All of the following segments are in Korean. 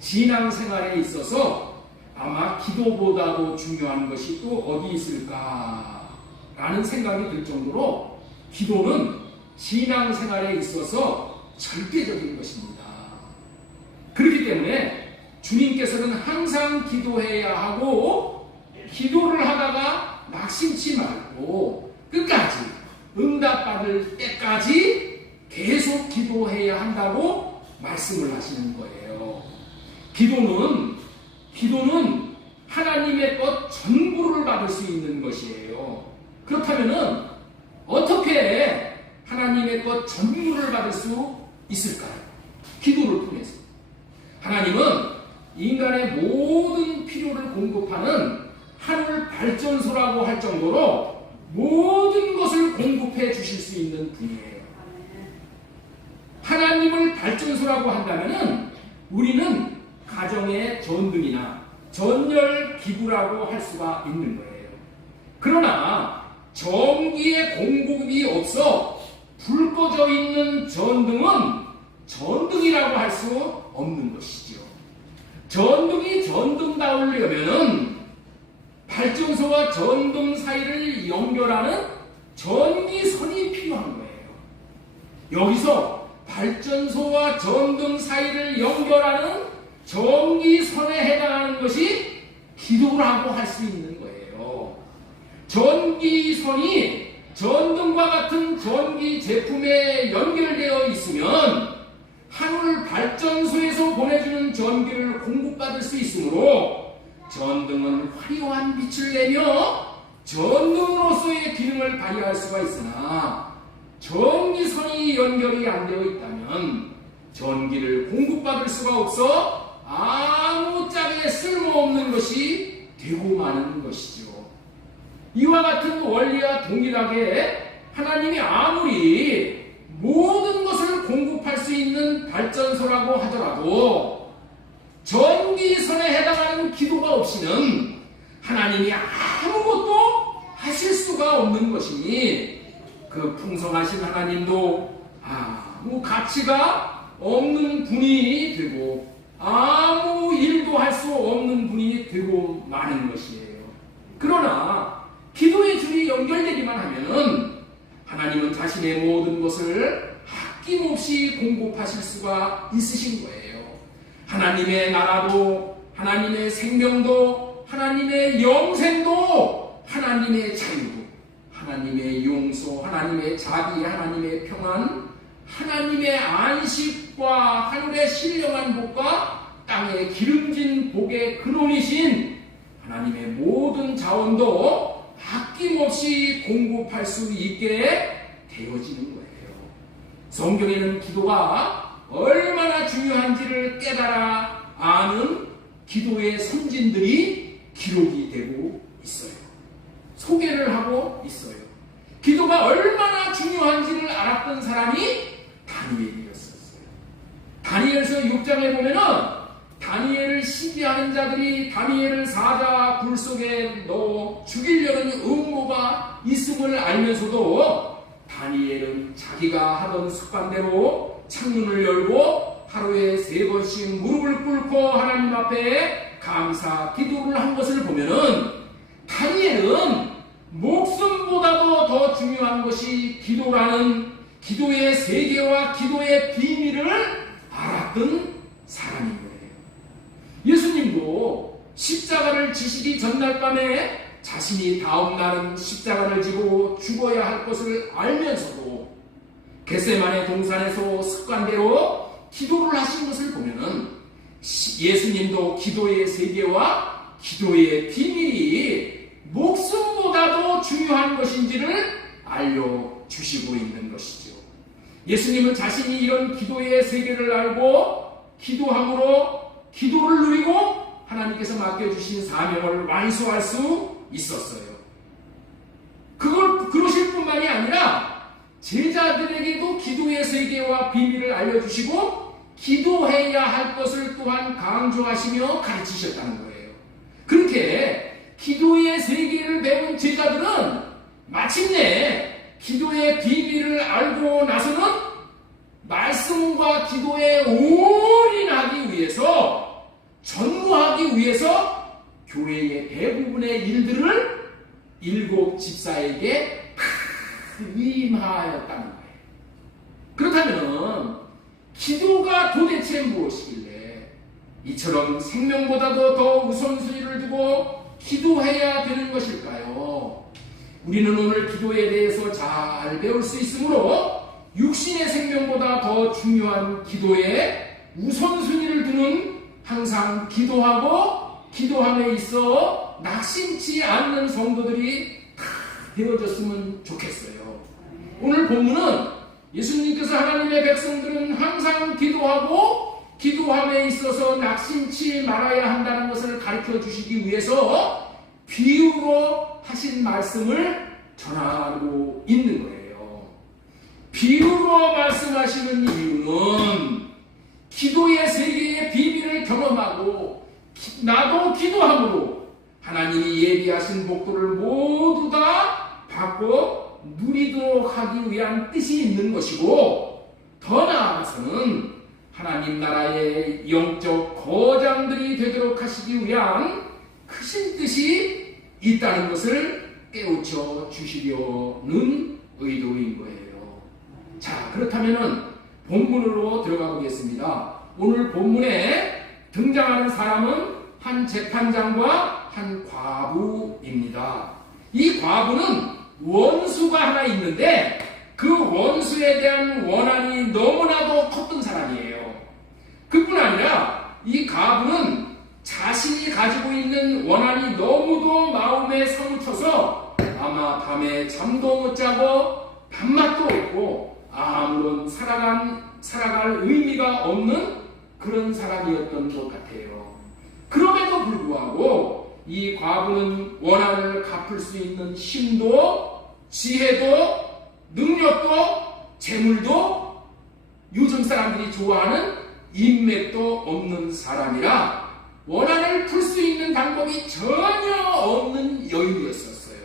신앙생활에 있어서 아마 기도보다도 중요한 것이 또 어디 있을까라는 생각이 들 정도로 기도는 신앙생활에 있어서 절대적인 것입니다. 그렇기 때문에 주님께서는 항상 기도해야 하고, 기도를 하다가 낙심치 말고 끝까지 응답받을 때까지 계속 기도해야 한다고 말씀을 하시는 거예요. 기도는 하나님의 것 전부를 받을 수 있는 것이에요. 그렇다면 어떻게 하나님의 것 전부를 받을 수 있을까요? 기도를 통해서. 하나님은 인간의 모든 필요를 공급하는 하늘 발전소라고 할 정도로 모든 것을 공급해 주실 수 있는 분이에요. 하나님을 발전소라고 한다면 우리는 가정의 전등이나 전열 기구라고 할 수가 있는 거예요. 그러나 전기의 공급이 없어 불 꺼져 있는 전등은 전등이라고 할 수 없는 것이죠. 전등이 전등다우려면 발전소와 전등 사이를 연결하는 전기선이 필요한 거예요. 여기서 발전소와 전등 사이를 연결하는 전기선에 해당하는 것이 기도라고 할 수 있는 거예요. 전기선이 전등과 같은 전기 제품에 연결되어 있으면 하늘 발전소에서 보내주는 전기를 공급받을 수 있으므로 전등은 화려한 빛을 내며 전등으로서의 기능을 발휘할 수가 있으나, 전기선이 연결이 안 되어 있다면 전기를 공급받을 수가 없어 아무짝에 쓸모없는 것이 되고 마는 것이죠. 이와 같은 원리와 동일하게 하나님이 아무리 모든 것을 공급할 수 있는 발전소라고 하더라도 전기선에 해당하는 기도가 없이는 하나님이 아무것도 하실 수가 없는 것이니, 그 풍성하신 하나님도 아무 가치가 없는 분이 되고 아무 일도 할 수 없는 분이 되고 마는 것이에요. 그러나 기도의 줄이 연결되기만 하면은 하나님은 자신의 모든 것을 아낌없이 공급하실 수가 있으신 거예요. 하나님의 나라도, 하나님의 생명도, 하나님의 영생도, 하나님의 자유도, 하나님의 용서, 하나님의 자비, 하나님의 평안, 하나님의 안식과 하늘의 신령한 복과 땅의 기름진 복의 근원이신 하나님의 모든 자원도 아낌없이 공급할 수 있게 되어지는 거예요. 성경에는 기도가 얼마나 중요한지를 깨달아 아는 기도의 선진들이 기록이 되고 있어요. 소개를 하고 있어요. 기도가 얼마나 중요한지를 알았던 사람이 다니엘이었어요. 다니엘서 6장에 보면은 다니엘을 시기하는 자들이 다니엘을 사자 굴 속에 넣어 죽이려는 음모가 있음을 알면서도 다니엘은 자기가 하던 습관대로 창문을 열고 하루에 3번씩 무릎을 꿇고 하나님 앞에 감사 기도를 한 것을 보면은, 다니엘은 목숨보다도 더 중요한 것이 기도라는 기도의 세계와 기도의 비밀을 알았던 사람인 거예요. 예수님도 십자가를 지시기 전날 밤에 자신이 다음 날은 십자가를 지고 죽어야 할 것을 알면서도 겟세마네 동산에서 습관대로 기도를 하신 것을 보면은 예수님도 기도의 세계와 기도의 비밀이 목숨보다도 중요한 것인지를 알려주시고 있는 것이죠. 예수님은 자신이 이런 기도의 세계를 알고 기도함으로 기도를 누리고 하나님께서 맡겨주신 사명을 완수할 수 있었어요. 그러실 뿐만이 아니라 제자들에게도 기도의 세계와 비밀을 알려주시고 기도해야 할 것을 또한 강조하시며 가르치셨다는 거예요. 그렇게 기도의 세계를 배운 제자들은 마침내 기도의 비밀을 알고 나서는 말씀과 기도에 올인하기 위해서 위해서 교회의 대부분의 일들을 7 집사에게 다 위임하였다는 거예요. 그렇다면 기도가 도대체 무엇이길래 이처럼 생명보다도 더 우선순위를 두고 기도해야 되는 것일까요? 우리는 오늘 기도에 대해서 잘 배울 수 있으므로 육신의 생명보다 더 중요한 기도에 우선순위를 두는 항상 기도하고 기도함에 있어 낙심치 않는 성도들이 다 되어졌으면 좋겠어요. 오늘 본문은 예수님께서 하나님의 백성들은 항상 기도하고 기도함에 있어서 낙심치 말아야 한다는 것을 가르쳐 주시기 위해서 비유로 하신 말씀을 전하고 있는 거예요. 비유로 말씀하시는 이유는 기도의 세계의 비밀을 경험하고 나도 기도함으로 하나님이 예비하신 복도를 모두 다 받고 누리도록 하기 위한 뜻이 있는 것이고, 더 나아가서는 하나님 나라의 영적 거장들이 되도록 하시기 위한 크신 뜻이 있다는 것을 깨우쳐 주시려는 의도인 거예요. 자, 그렇다면 본문으로 들어가 보겠습니다. 오늘 본문에 등장하는 사람은 한 재판장과 한 과부입니다. 이 과부는 원수가 하나 있는데 그 원수에 대한 원한이 너무나도 컸던 사람이에요. 그뿐 아니라 이 과부는 자신이 가지고 있는 원한이 너무도 마음에 사무쳐서 아마 밤에 잠도 못 자고 밥맛도 없고 아무런 살아갈 의미가 없는 그런 사람이었던 것 같아요. 그럼에도 불구하고 이 과부는 원한을 갚을 수 있는 힘도 지혜도 능력도 재물도 요즘 사람들이 좋아하는 인맥도 없는 사람이라 원한을 풀 수 있는 방법이 전혀 없는 여인이었어요.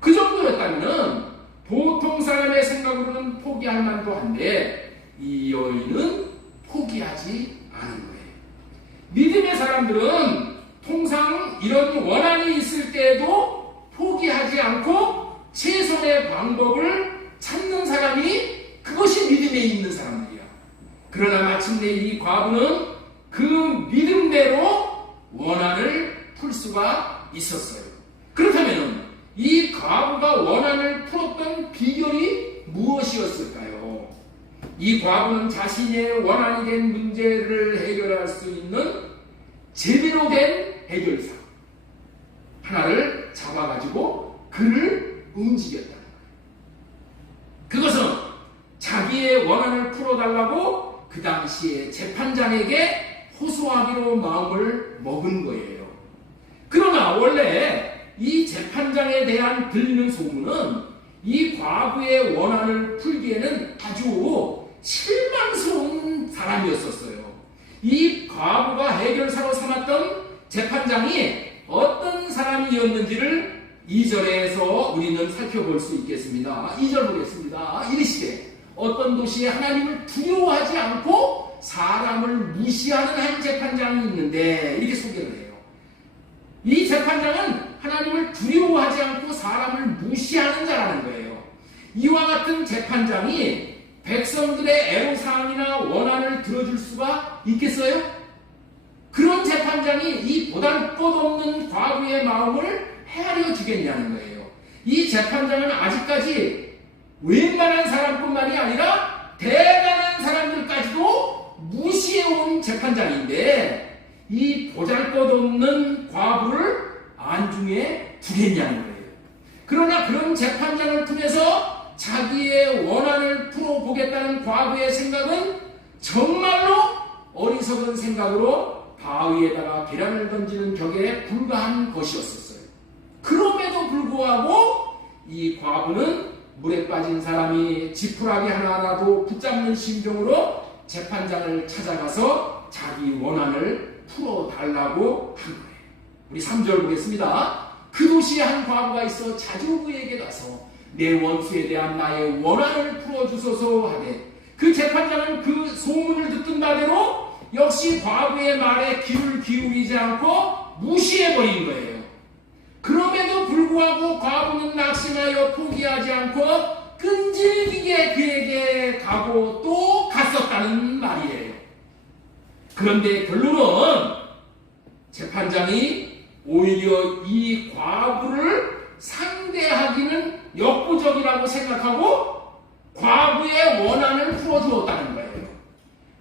그 정도였다면 보통 사람의 생각으로는 포기할 만도 한데 이 여인은 포기하지 않은 거예요. 믿음의 사람들은 통상 이런 원한이 있을 때에도 포기하지 않고 최선의 방법을 찾는 사람이 그것이 믿음에 있는 사람들이야. 그러나 마침내 이 과부는 그 믿음대로 원한을 풀 수가 있었어요. 그렇다면 이 과부가 원한을 풀었던 비결이 무엇이었을까요? 이 과부는 자신의 원한이 된 문제를 해결할 수 있는 제대로 된 해결사 하나를 잡아가지고 그를 움직였다. 그것은 자기의 원한을 풀어달라고 그 당시에 재판장에게 호소하기로 마음을 먹은 거예요. 그러나 원래 이 재판장에 대한 들리는 소문은 이 과부의 원한을 풀기에는 아주 실망스러운 사람이었었어요. 이 과부가 해결사로 삼았던 재판장이 어떤 사람이었는지를 2절에서 우리는 살펴볼 수 있겠습니다. 2절 보겠습니다. 이르시되 어떤 도시에 하나님을 두려워하지 않고 사람을 무시하는 한 재판장이 있는데, 이렇게 소개를 해요. 이 재판장은 하나님을 두려워하지 않고 사람을 무시하는 자라는 거예요. 이와 같은 재판장이 백성들의 애로사항이나 원한을 들어줄 수가 있겠어요? 그런 재판장이 이 보잘것없는 과부의 마음을 헤아려 주겠냐는 거예요. 이 재판장은 아직까지 웬만한 사람뿐만이 아니라 대단한 사람들까지도 무시해온 재판장인데 이 보잘것없는 과부를 안중에 두겠냐는 거예요. 그러나 그런 재판장을 통해서 자기의 원한을 풀어보겠다는 과부의 생각은 정말로 어리석은 생각으로 바위에다가 계란을 던지는 격에 불과한 것이었었어요. 그럼에도 불구하고 이 과부는 물에 빠진 사람이 지푸라기 하나라도 붙잡는 심정으로 재판장을 찾아가서 자기 원한을 풀어달라고 한 거예요. 우리 3절 보겠습니다. 그 도시에 한 과부가 있어 자주 그에게 가서 내 원수에 대한 나의 원한을 풀어주소서 하되, 그 재판장은 그 소문을 듣던 바대로 역시 과부의 말에 귀를 기울이지 않고 무시해버린 거예요. 그럼에도 불구하고 과부는 낙심하여 포기하지 않고 끈질기게 그에게 가고 또 갔었다는 말이에요. 그런데 결론은 재판장이 오히려 이 과부를 상대하기는 역부족이라고 생각하고 과부의 원한을 풀어주었다는 거예요.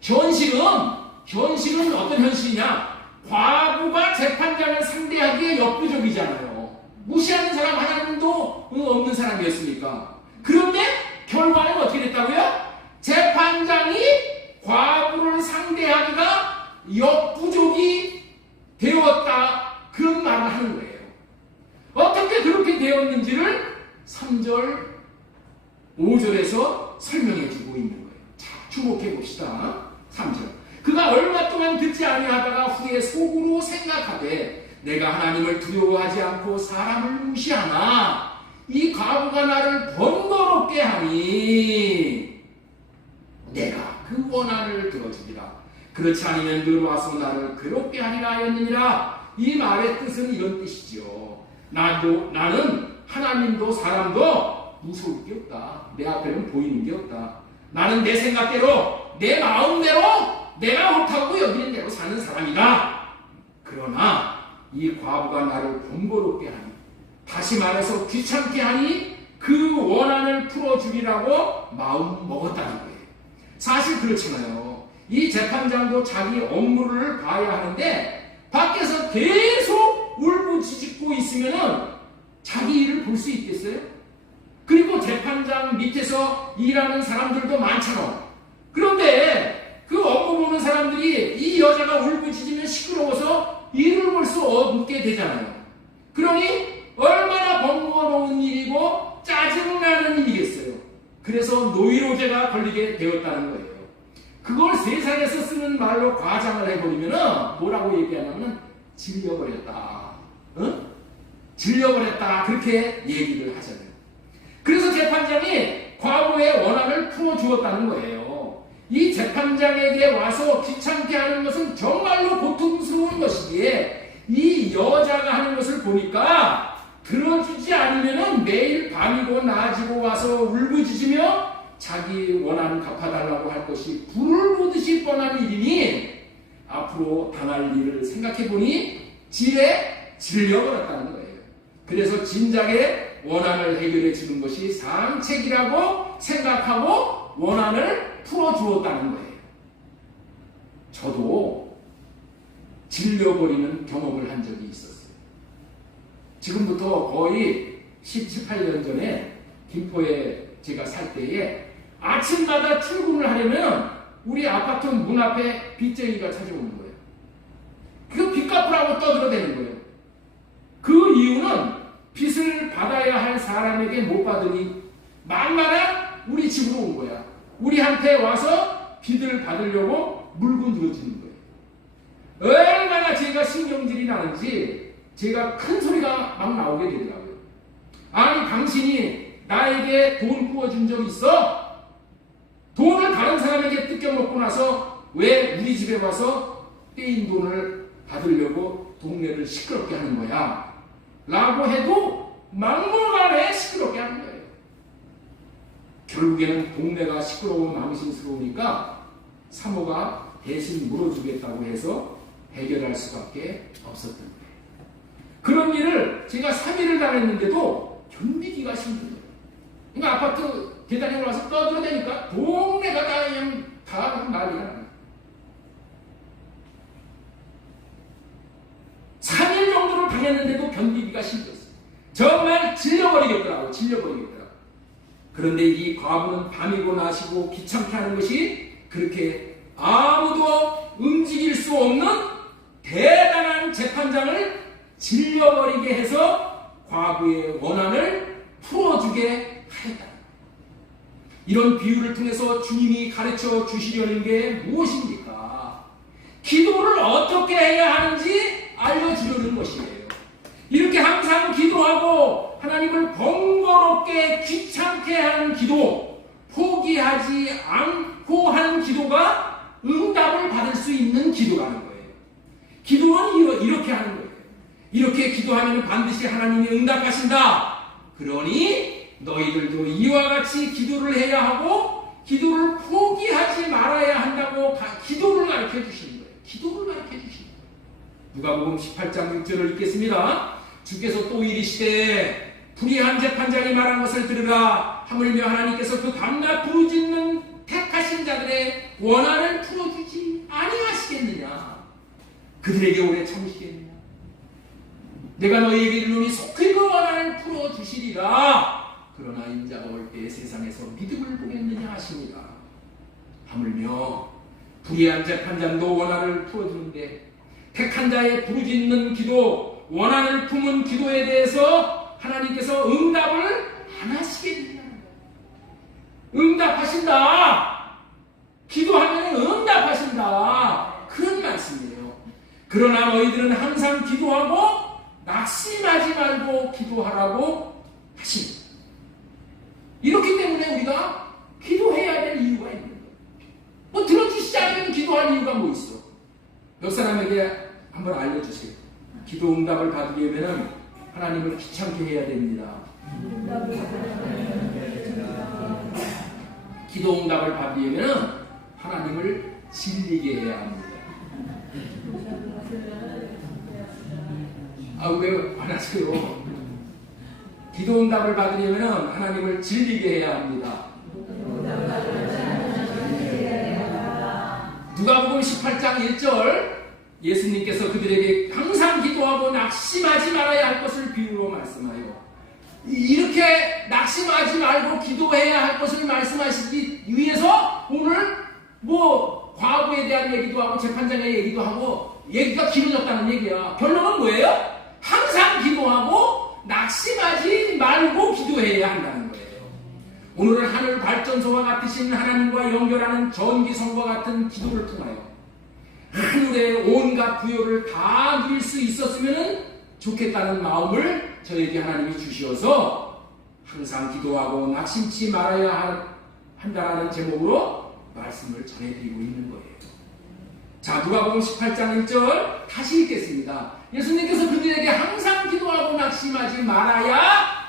현실은 어떤 현실이냐? 과부가 재판장을 상대하기에 역부족이잖아요. 무시하는 사람 하나님도 없는 사람이었으니까. 그런데 결과는 어떻게 됐다고요? 재판장이 과부를 상대하기가 역부족이 되었다. 그런 말을 하는 거예요. 어떻게 그렇게 되었는지를 3절, 5절에서 설명해 주고 있는 거예요. 자, 주목해 봅시다. 3절. 그가 얼마 동안 듣지 아니하다가 후에 속으로 생각하되 내가 하나님을 두려워하지 않고 사람을 무시하나 이 과부가 나를 번거롭게 하니 내가 그 원한을 들어주리라. 그렇지 않으면 늘 와서 나를 괴롭게 하리라 하였느니라. 이 말의 뜻은 이런 뜻이죠. 나는 하나님도 사람도 무서울 게 없다. 내 앞에는 보이는 게 없다. 나는 내 생각대로 내 마음대로 내가 옳다고 여기는 대로 사는 사람이다. 그러나 이 과부가 나를 번거롭게 하니, 다시 말해서 귀찮게 하니 그 원한을 풀어주리라고 마음 먹었다는 거예요. 사실 그렇잖아요. 이 재판장도 자기 업무를 봐야 하는데 밖에서 계속 울부짖고 있으면은 자기 일을 볼 수 있겠어요? 그리고 재판장 밑에서 일하는 사람들도 많잖아. 그런데 그 업무 보는 사람들이 이 여자가 울부짖으면 시끄러워서 일을 볼 수 없게 되잖아요. 그러니 얼마나 번거로운 일이고 짜증나는 일이겠어요. 그래서 노이로제가 걸리게 되었다는 거예요. 그걸 세상에서 쓰는 말로 과장을 해버리면 뭐라고 얘기하냐면 질려버렸다. 질려버렸다. 그렇게 얘기를 하잖아요. 그래서 재판장이 과부의 원한을 풀어주었다는 거예요. 이 재판장에게 와서 귀찮게 하는 것은 정말로 고통스러운 것이기에 이 여자가 하는 것을 보니까 들어주지 않으면 매일 밤이고 낮이고 와서 울부짖으며 자기 원한 갚아달라고 할 것이 불을 보듯이 뻔한 일이니 앞으로 당할 일을 생각해보니 질려버렸다는 거예요. 그래서 진작에 원한을 해결해 주는 것이 상책이라고 생각하고 원한을 풀어주었다는 거예요. 저도 질려버리는 경험을 한 적이 있었어요. 지금부터 거의 17, 18년 전에 김포에 제가 살 때에 아침마다 출근을 하려면 우리 아파트 문 앞에 빚쟁이가 찾아오는 거예요. 그 빚 갚으라고 떠들어대는 거예요. 그 이유는 빚을 받아야 할 사람에게 못 받으니 만만한 우리 집으로 온 거야. 우리한테 와서 빚을 받으려고 물고 늘어지는 거예요. 얼마나 제가 신경질이 나는지 제가 큰 소리가 막 나오게 되더라고요. 아니 당신이 나에게 돈 부어준 적 있어? 돈을 다른 사람에게 뜯겨먹고 나서 왜 우리 집에 와서 떼인 돈을 받으려고 동네를 시끄럽게 하는 거야? 라고 해도 막무가내 시끄럽게 하는 거예요. 결국에는 동네가 시끄러운 망신스러우니까 사모가 대신 물어주겠다고 해서 해결할 수밖에 없었던 거예요. 그런 일을 제가 3일을 당했는데도 견디기가 힘들어요. 그러니까 아파트 계단에 올라와서 떠들어대니까 동네가 다 그냥 다 난리가 나요. 3일 정도를 당했는데도 견디기가 힘들었어요. 정말 질려버리겠더라고. 그런데 이 과부는 밤이고 낮이고 귀찮게 하는 것이 그렇게 아무도 움직일 수 없는 대단한 재판장을 질려버리게 해서 과부의 원한을 풀어주게 하였다. 이런 비유를 통해서 주님이 가르쳐 주시려는 게 무엇입니까? 기도를 어떻게 해야 하는지 알려주려는 것이에요. 이렇게 항상 기도하고 하나님을 번거롭게 귀찮게 하는 기도, 포기하지 않고 하는 기도가 응답을 받을 수 있는 기도하면 반드시 하나님이 응답하신다. 그러니 너희들도 이와 같이 기도를 해야 하고 기도를 포기하지 말아야 한다고 기도를 가르쳐 주시는 거예요. 기도를 가르쳐 주시는 거예요. 누가복음 18장 6절을 읽겠습니다. 주께서 또 이르시되 불의한 재판장이 말한 것을 들으라. 하물며 하나님께서 그 밤낮 부르짖는 택하신 자들의 원한을 풀어주지 아니하시겠느냐. 그들에게 오래 참으시겠느냐. 내가 너희에게 이르노니 속히 그 원한을 풀어주시리라. 그러나 인자가 올 때에 세상에서 믿음을 보겠느냐 하십니다. 하물며 불의한 재판장도 원한을 풀어주는데 택한 자의 부르짖는 기도, 원한을 품은 기도에 대해서 하나님께서 응답을 안 하시겠느냐. 응답하신다. 기도하면 응답하신다. 그런 말씀이에요. 그러나 너희들은 항상 기도하고 낙심하지 말고 기도하라고 하십니다. 이렇기 때문에 우리가 기도해야 될 이유가 있는 거예요. 뭐 들어주시지 않으면 기도할 이유가 뭐 있어? 몇 사람에게 한번 알려주세요. 기도 응답을 받으려면 하나님을 귀찮게 해야 됩니다. 기도 응답을 받으려면 하나님을 질리게 해야 합니다. 아, 왜 화나세요? 기도 응답을 받으려면 하나님을 질리게 해야 합니다. 누가복음 18장 1절 예수님께서 그들에게 항상 기도하고 낙심하지 말아야 할 것을 비유로 말씀하여 이렇게 낙심하지 말고 기도해야 할 것을 말씀하시기 위해서 오늘 뭐 과거에 대한 얘기도 하고 재판장의 얘기도 하고 얘기가 길어졌다는 얘기야. 결론은 뭐예요? 항상 기도하고 낙심하지 말고 기도해야 한다는 거예요. 오늘은 하늘 발전소와 같으신 하나님과 연결하는 전기선과 같은 기도를 통하여 하늘의 온갖 부여를 다 누릴 수 있었으면 좋겠다는 마음을 저에게 하나님이 주시어서 항상 기도하고 낙심치 말아야 한다라는 제목으로 말씀을 전해드리고 있는 거예요. 자, 누가복음 18장 1절 다시 읽겠습니다. 예수님께서 그들에게 항상 기도하고 낙심하지 말아야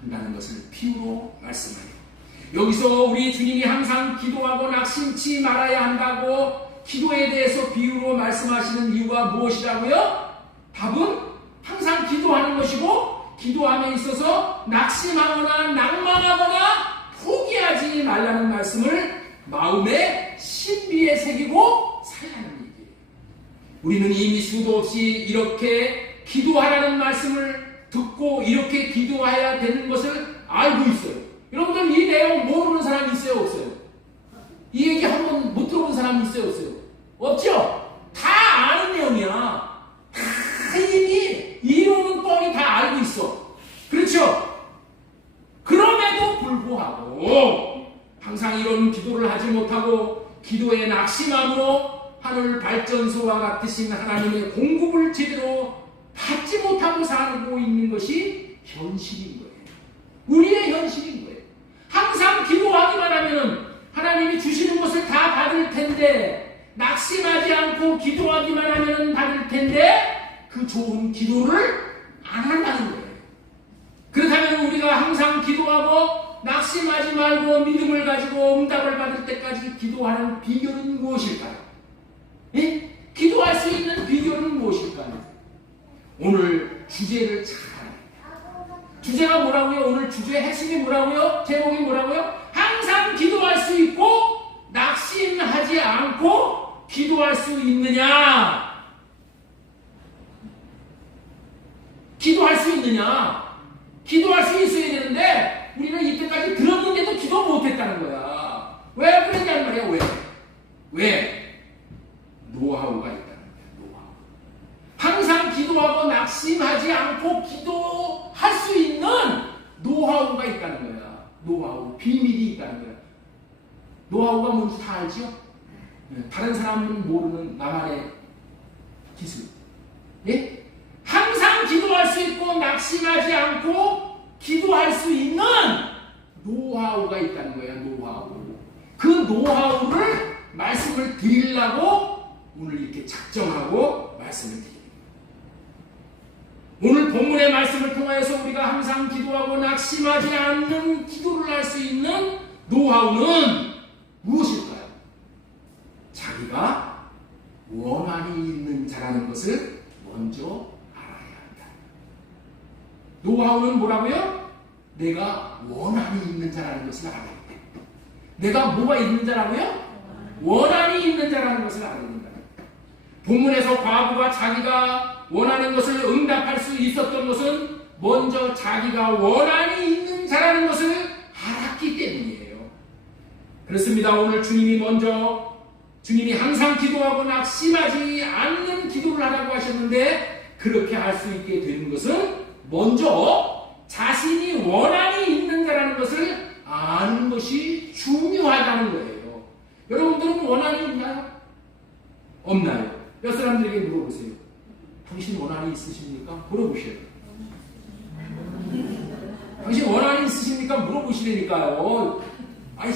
한다는 것을 비유로 말씀하여 여기서 우리 주님이 항상 기도하고 낙심치 말아야 한다고 기도에 대해서 비유로 말씀하시는 이유가 무엇이라고요? 답은 항상 기도하는 것이고 기도함에 있어서 낙심하거나 낭만하거나 포기하지 말라는 말씀을 마음에 신비에 새기고 살라는 얘기예요. 우리는 이미 수도 없이 이렇게 기도하라는 말씀을 듣고 이렇게 기도해야 되는 것을 알고 있어요. 여러분들 이 내용 모르는 사람이 있어요? 없어요? 이 얘기 한 번 못 들어본 사람이 있어요? 없어요? 없죠? 다 아는 내용이야. 다 이미 이론은 뻔히 다 알고 있어. 그렇죠? 그럼에도 불구하고 항상 이런 기도를 하지 못하고 기도에 낙심함으로 하늘 발전소와 같으신 하나님의 공급을 제대로 받지 못하고 살고 있는 것이 현실인 거예요. 우리의 현실인 거예요. 항상 기도하기만 하면 하나님이 주시는 것을 다 받을 텐데 낙심하지 않고 기도하기만 하면 받을 텐데 그 좋은 기도를 안 한다는 거예요. 그렇다면 우리가 항상 기도하고 낙심하지 말고 믿음을 가지고 응답을 받을 때까지 기도하는 비결은 무엇일까요? 예? 기도할 수 있는 비결은 무엇일까요? 오늘 주제를 잘 주제가 뭐라고요? 오늘 주제 핵심이 뭐라고요? 제목이 뭐라고요? 항상 기도할 수 있고 낙심하지 않고 기도할 수 있느냐? 기도할 수 있느냐? 기도할 수 있어야 되는데 우리는 이때까지 들었는데도 기도 못했다는 거야. 왜 그러냐는 말이야. 왜? 노하우가 있다는 거야. 노하우. 항상 기도하고 낙심하지 않고 기도할 수 있는 노하우가 있다는 거야. 노하우, 비밀이 있다는 거야. 노하우가 뭔지 다 알죠? 다른 사람은 모르는 나만의 기술. 예? 항상 기도할 수 있고 낙심하지 않고 기도할 수 있는 노하우가 있다는 거예요. 노하우. 그 노하우를 말씀을 드리려고 오늘 이렇게 작정하고 말씀을 드립니다. 본문의 말씀을 통하여서 우리가 항상 기도하고 낙심하지 않는 기도를 할 수 있는 노하우는 무엇일까요? 자기가 원한이 있는 자라는 것을 먼저 알아야 한다. 노하우는 뭐라고요? 내가 원한이 있는 자라는 것을 알아야 한다. 내가 뭐가 있는 자라고요? 원한이 있는 자라는 것을 알아야 된다. 본문에서 과부가 자기가 원하는 것을 응답할 수 있었던 것은 먼저 자기가 원한이 있는 자라는 것을 알았기 때문이에요. 그렇습니다. 오늘 주님이 항상 기도하고 낙심하지 않는 기도를 하라고 하셨는데, 그렇게 할 수 있게 되는 것은 먼저 자신이 원한이 있는 자라는 것을 아는 것이 중요하다는 거예요. 여러분들은 원한이 있나요? 없나요? 몇 사람들에게 물어보세요. 당신 원한이 있으십니까? 물어보세요. 당신 원한이 있으십니까? 물어보시라니까요. 아니,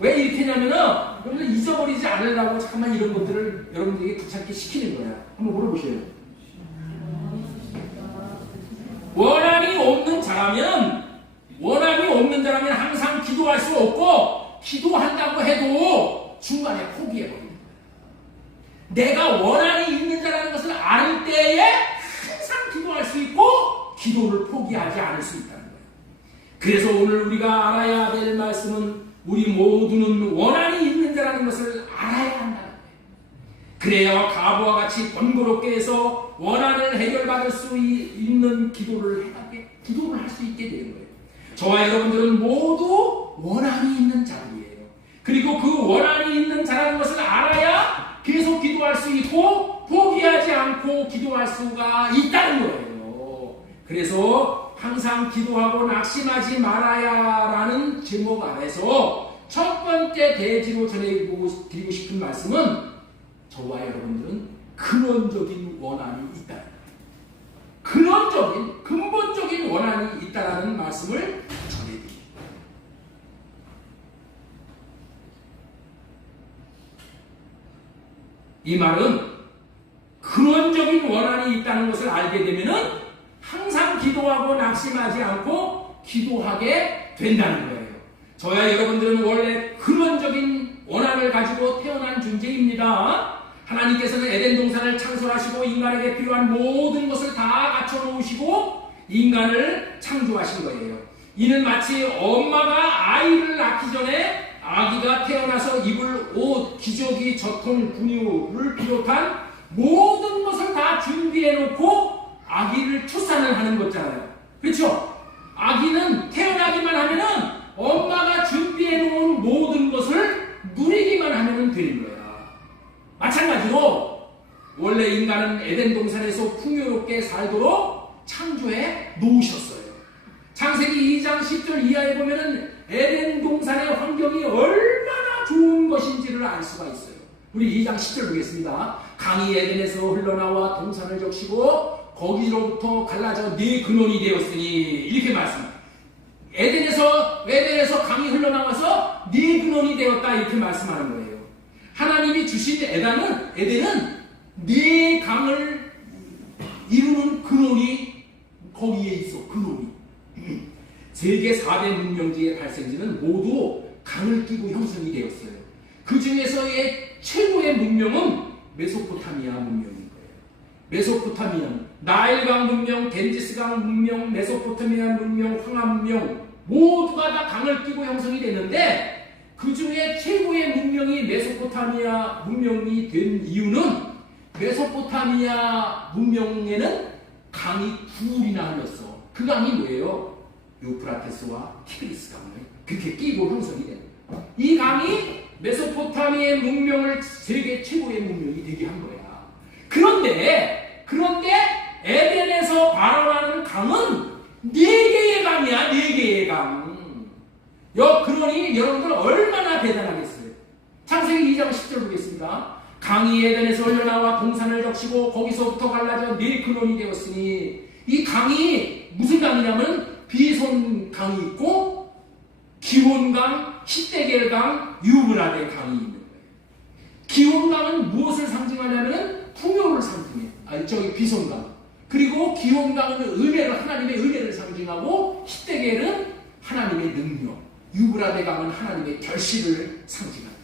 왜 이렇게 했냐면은, 여러분들 잊어버리지 않으려고 잠깐만 이런 것들을 여러분들에게 귀찮게 시키는 거야. 한번 물어보세요. 원한이 없는 자라면 항상 기도할 수 없고, 기도한다고 해도 중간에 포기해버립니다. 내가 원한이 있는 자라는 것을 아는 때에 항상 기도할 수 있고, 기도를 포기하지 않을 수 있다는 거예요. 그래서 오늘 우리가 알아야 될 말씀은, 우리 모두는 원한이 있는 자라는 것을 알아야 한다는 거예요. 그래야 과부와 같이 번거롭게 해서 원한을 해결받을 수 있는 기도를 할 수 있게 되는 거예요. 저와 여러분들은 모두 원한이 있는 자리예요. 그리고 그 원한이 있는 자라는 것을 알아야 계속 기도할 수 있고, 포기하지 않고 기도할 수가 있다는 거예요. 그래서 항상 기도하고 낙심하지 말아야라는 제목 안에서 첫 번째 대지로 전해드리고 싶은 말씀은, 저와 여러분들은 근원적인 원한이 있다. 근본적인 원한이 있다라는 말씀을 전해드립니다. 이 말은 근원적인 원한이 있다는 것을 알게 되면은 항상 기도하고 낙심하지 않고 기도하게 된다는 거예요. 저야 여러분들은 원래 근원적인 원한을 가지고 태어난 존재입니다. 하나님께서는 에덴 동산을 창설하시고 인간에게 필요한 모든 것을 다 갖춰 놓으시고 인간을 창조하신 거예요. 이는 마치 엄마가 아이를 낳기 전에 아기가 태어나서 입을 옷, 기저귀, 저통, 분유를 비롯한 모든 것을 다 준비해 놓고 아기를 출산을 하는 거잖아요. 그렇죠? 아기는 태어나기만 하면은 엄마가 준비해 놓은 모든 것을 누리기만 하면 되는 거야. 마찬가지로 원래 인간은 에덴 동산에서 풍요롭게 살도록 창조해 놓으셨어요. 창세기 2장 10절 이하에 보면은 에덴 동산의 환경이 얼마나 좋은 것인지를 알 수가 있어요. 우리 2장 10절 보겠습니다. 강이 에덴에서 흘러나와 동산을 적시고 거기로부터 갈라져 네 근원이 되었으니, 이렇게 말씀합니다. 에덴에서 강이 흘러나와서 네 근원이 되었다, 이렇게 말씀하는 거예요. 하나님이 주신 에덴은 네 강을 이루는 근원이 거기에 있어. 근원이. 세계 4대 문명지의 발생지는 모두 강을 끼고 형성이 되었어요. 그 중에서의 최고의 문명은 메소포타미아 문명인 거예요. 메소포타미아는 나일강 문명, 겐지스강 문명, 메소포타미아 문명, 황하 문명 모두가 다 강을 끼고 형성이 됐는데, 그 중에 최고의 문명이 메소포타미아 문명이 된 이유는, 메소포타미아 문명에는 강이 둘이나 흘렀어. 그 강이 뭐예요? 유프라테스와 티그리스 강을 그렇게 끼고 형성이 됩니다. 이 강이 메소포타미아의 문명을 세계 최고의 문명이 되게 한 거야. 그런데 에덴에서 발원하는 강은 4개의 강이야. 4개의 강. 그러니 여러분들 얼마나 대단하겠어요. 창세기 2장 10절 보겠습니다. 강이 에덴에서 흘러나와 동산을 적시고 거기서부터 갈라져 네 근원이 되었으니, 이 강이 무슨 강이냐면 비손 강이 있고 기온강, 히데겔강, 유브라데 강이 있는 거예요. 기온강은 무엇을 상징하냐면 풍요를 상징해. 비손강. 그리고 기온강은 은혜를, 하나님의 은혜를 상징하고, 히데겔은 하나님의 능력, 유브라데강은 하나님의 결실을 상징합니다.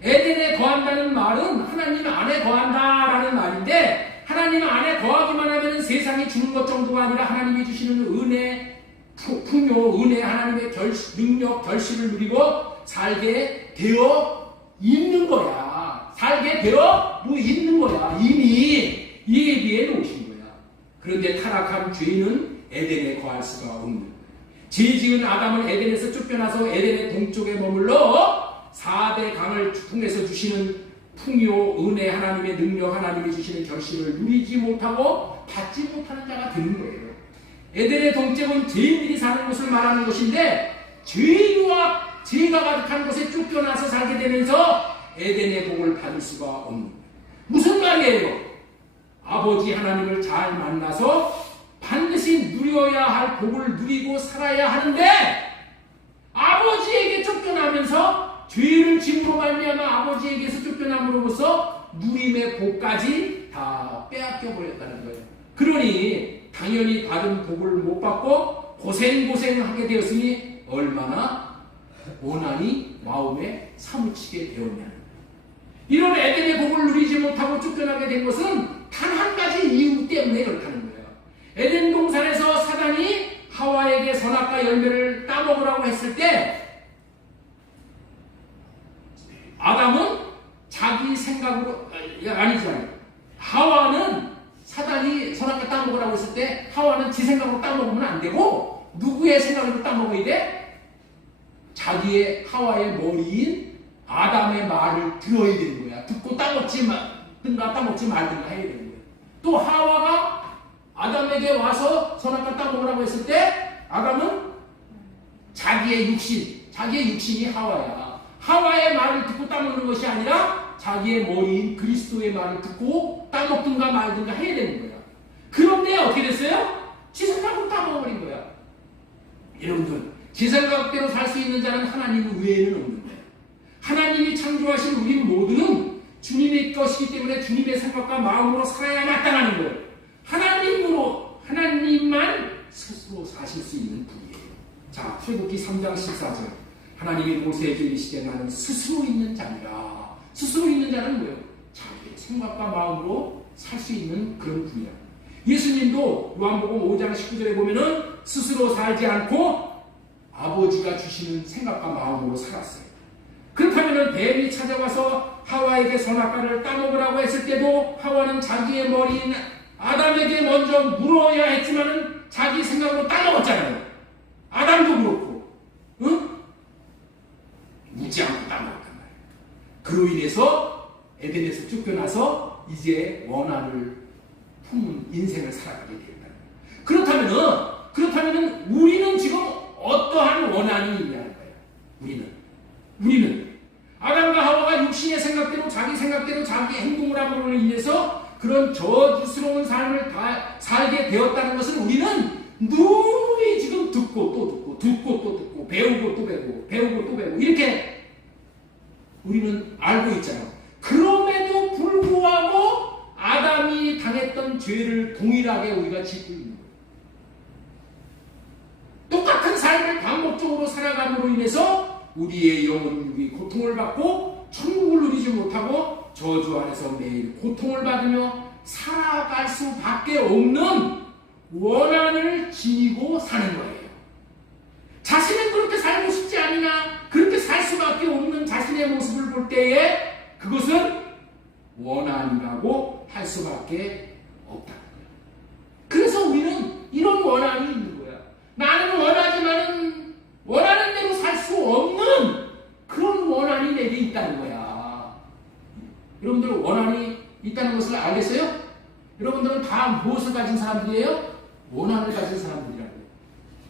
에덴에 거한다는 말은 하나님 안에 거한다라는 말인데, 하나님 안에 거하기만 하면 세상이 주는 것 정도가 아니라 하나님이 주시는 은혜, 풍요, 은혜, 하나님의 능력, 결실을 누리고 살게 되어 있는 거야. 살게 되어 있는 거야. 이미 예비해 놓으신 거야. 그런데 타락한 죄인은 에덴에 거할 수가 없는 거야. 죄 지은 아담은 에덴에서 쫓겨나서 에덴의 동쪽에 머물러 4대 강을 통해서 주시는 풍요, 은혜, 하나님의 능력, 하나님이 주시는 결실을 누리지 못하고 받지 못하는 자가 되는 거예요. 에덴의 동쪽은 죄인들이 사는 곳을 말하는 것인데, 죄와 죄가 가득한 곳에 쫓겨나서 살게 되면서 에덴의 복을 받을 수가 없는 거예요. 무슨 말이에요? 아버지 하나님을 잘 만나서 반드시 누려야 할 복을 누리고 살아야 하는데, 아버지에게 쫓겨나면서 죄를 짐으로 말미암아 아버지에게서 쫓겨남으로써 누림의 복까지 다 빼앗겨 버렸다는 거예요. 그러니 당연히 받은 복을 못 받고 고생하게 되었으니 얼마나 원한이 마음에 사무치게 되었냐는 거예요. 이런 에덴의 복을 누리지 못하고 쫓겨나게 된 것은 단 한 가지 이유 때문에 그렇다는 거예요. 에덴 동산에서 사단이 하와에게 선악과 열매를 따먹으라고 했을 때, 아담은 자기 생각으로, 아니잖아요. 하와는 사단이 선악과 따먹으라고 했을 때 하와는 지 생각으로 따먹으면 안 되고, 누구의 생각으로 따먹어야 돼? 자기의, 하와의 머리인 아담의 말을 들어야 되는 거야. 듣고 따먹지 말든가 해야 되는 거야. 또 하와가 아담에게 와서 선악과 따먹으라고 했을 때 아담은 자기의 육신이 하와야. 하와의 말을 듣고 따먹는 것이 아니라 자기의 머리인 그리스도의 말을 듣고 따먹든가 말든가 해야 되는 거야. 그런데 어떻게 됐어요? 지 생각으로 따먹어버린 거야. 여러분들, 지 생각대로 살 수 있는 자는 하나님 외에는 없는 거예요. 하나님이 창조하신 우리 모두는 주님의 것이기 때문에 주님의 생각과 마음으로 살아야 마땅하는 거예요. 하나님만 스스로 사실 수 있는 분이에요. 자, 출애굽기 3장 14절. 하나님이 모세에게 이르시되 나는 스스로 있는 자니라. 스스로 있는 자는 뭐예요? 자기의 생각과 마음으로 살 수 있는 그런 분이야. 예수님도 요한복음 5장 19절에 보면은 스스로 살지 않고 아버지가 주시는 생각과 마음으로 살았어요. 그렇다면 뱀이 찾아와서 하와에게 선악과를 따먹으라고 했을 때도 하와는 자기의 머리인 아담에게 먼저 물어야 했지만은 자기 생각으로 따먹었잖아요. 아담도 그렇고, 응? 묻지 않고 따먹었단 말이에요. 그로 인해서 에덴에서 쫓겨나서 이제 원한을 품은 인생을 살아가게 되었다는 거예요. 그렇다면은 우리는 지금 어떠한 원한이 있냐는 거예요. 우리는 아담과 하와가 육신의 생각대로 자기 생각대로 자기 행동을 함으로 인해서 그런 저주스러운 삶을 다 살게 되었다는 것은 우리는 누누이 지금 듣고 또 듣고 배우고 또 배우고 이렇게 우리는 알고 있잖아요. 그럼에도 불구하고 아담이 당했던 죄를 동일하게 우리가 짓고 있는 거예요. 똑같은 삶을 반복적으로 살아감으로 인해서 우리의 영혼 육이 고통을 받고 천국을 누리지 못하고 저주 안에서 매일 고통을 받으며 살아갈 수밖에 없는 원한을 지니고 사는 거예요. 자신은 그렇게 살고 싶지 않으나 그렇게 살 수밖에 없는 자신의 모습을 볼 때에 그것은 원한이라고 할 수밖에 없다는 거예요. 그래서 우리는 이런 원한이 있는 거야. 나는 원하지만은 원하는 대로 살 수 없는 그런 원한이 내게 있다는 거야. 여러분들 원한이 있다는 것을 알겠어요? 여러분들은 다 무엇을 가진 사람들이에요? 원한을 가진 사람들이라고요.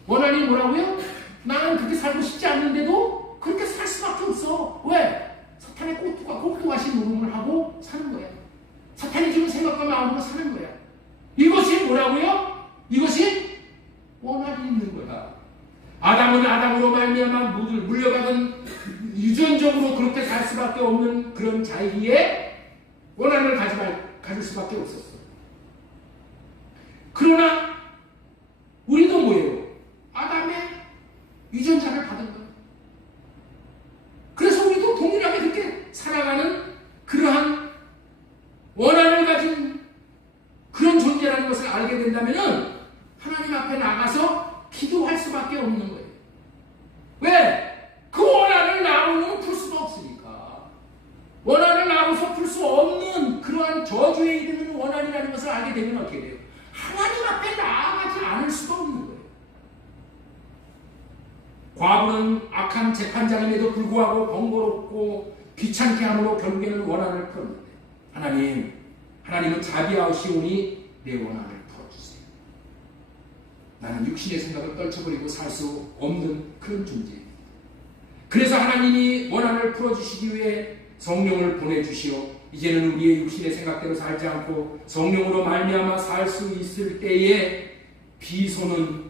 원한이 뭐라고요? 나는 그렇게 살고 싶지 않는데도 그렇게 살 수밖에 없어. 왜? 사탄의 꼭두가시 노름을 하고 사는 거야. 사탄이 주는 생각과 마음으로 사는 거야. 이것이 뭐라고요? 이것이 원한이 있는 거야. 아담은 아담으로 말미암아 물려받은 유전적으로 그렇게 살 수밖에 없는 그런 자기의 원한을 가질 수밖에 없었어. 그러나 우리도 뭐예요? 아담의 유전자를 받은 거예요. 그래서 우리도 동일하게 그렇게 살아가는 그러한 원한을 가진 그런 존재라는 것을 알게 된다면 하나님 앞에 나가서 기도할 수밖에 없는 거예요. 왜? 그 원한을 나로는 풀 수가 없으니까. 원한을 나로서 풀 수 없는 그러한 저주에 이르는 원한이라는 것을 알게 되면 어떻게 돼요? 하나님 앞에 나아가지 않을 수가 없는 거예요. 과부는 악한 재판장임에도 불구하고 번거롭고 귀찮게 함으로 결국에는 원한을 풀었는데 하나님은 자비하시오니 내 원한을 풀어주세요. 나는 육신의 생각을 떨쳐버리고 살 수 없는 그런 존재입니다. 그래서 하나님이 원한을 풀어주시기 위해 성령을 보내주시오. 이제는 우리의 육신의 생각대로 살지 않고 성령으로 말미암아 살 수 있을 때에 비소는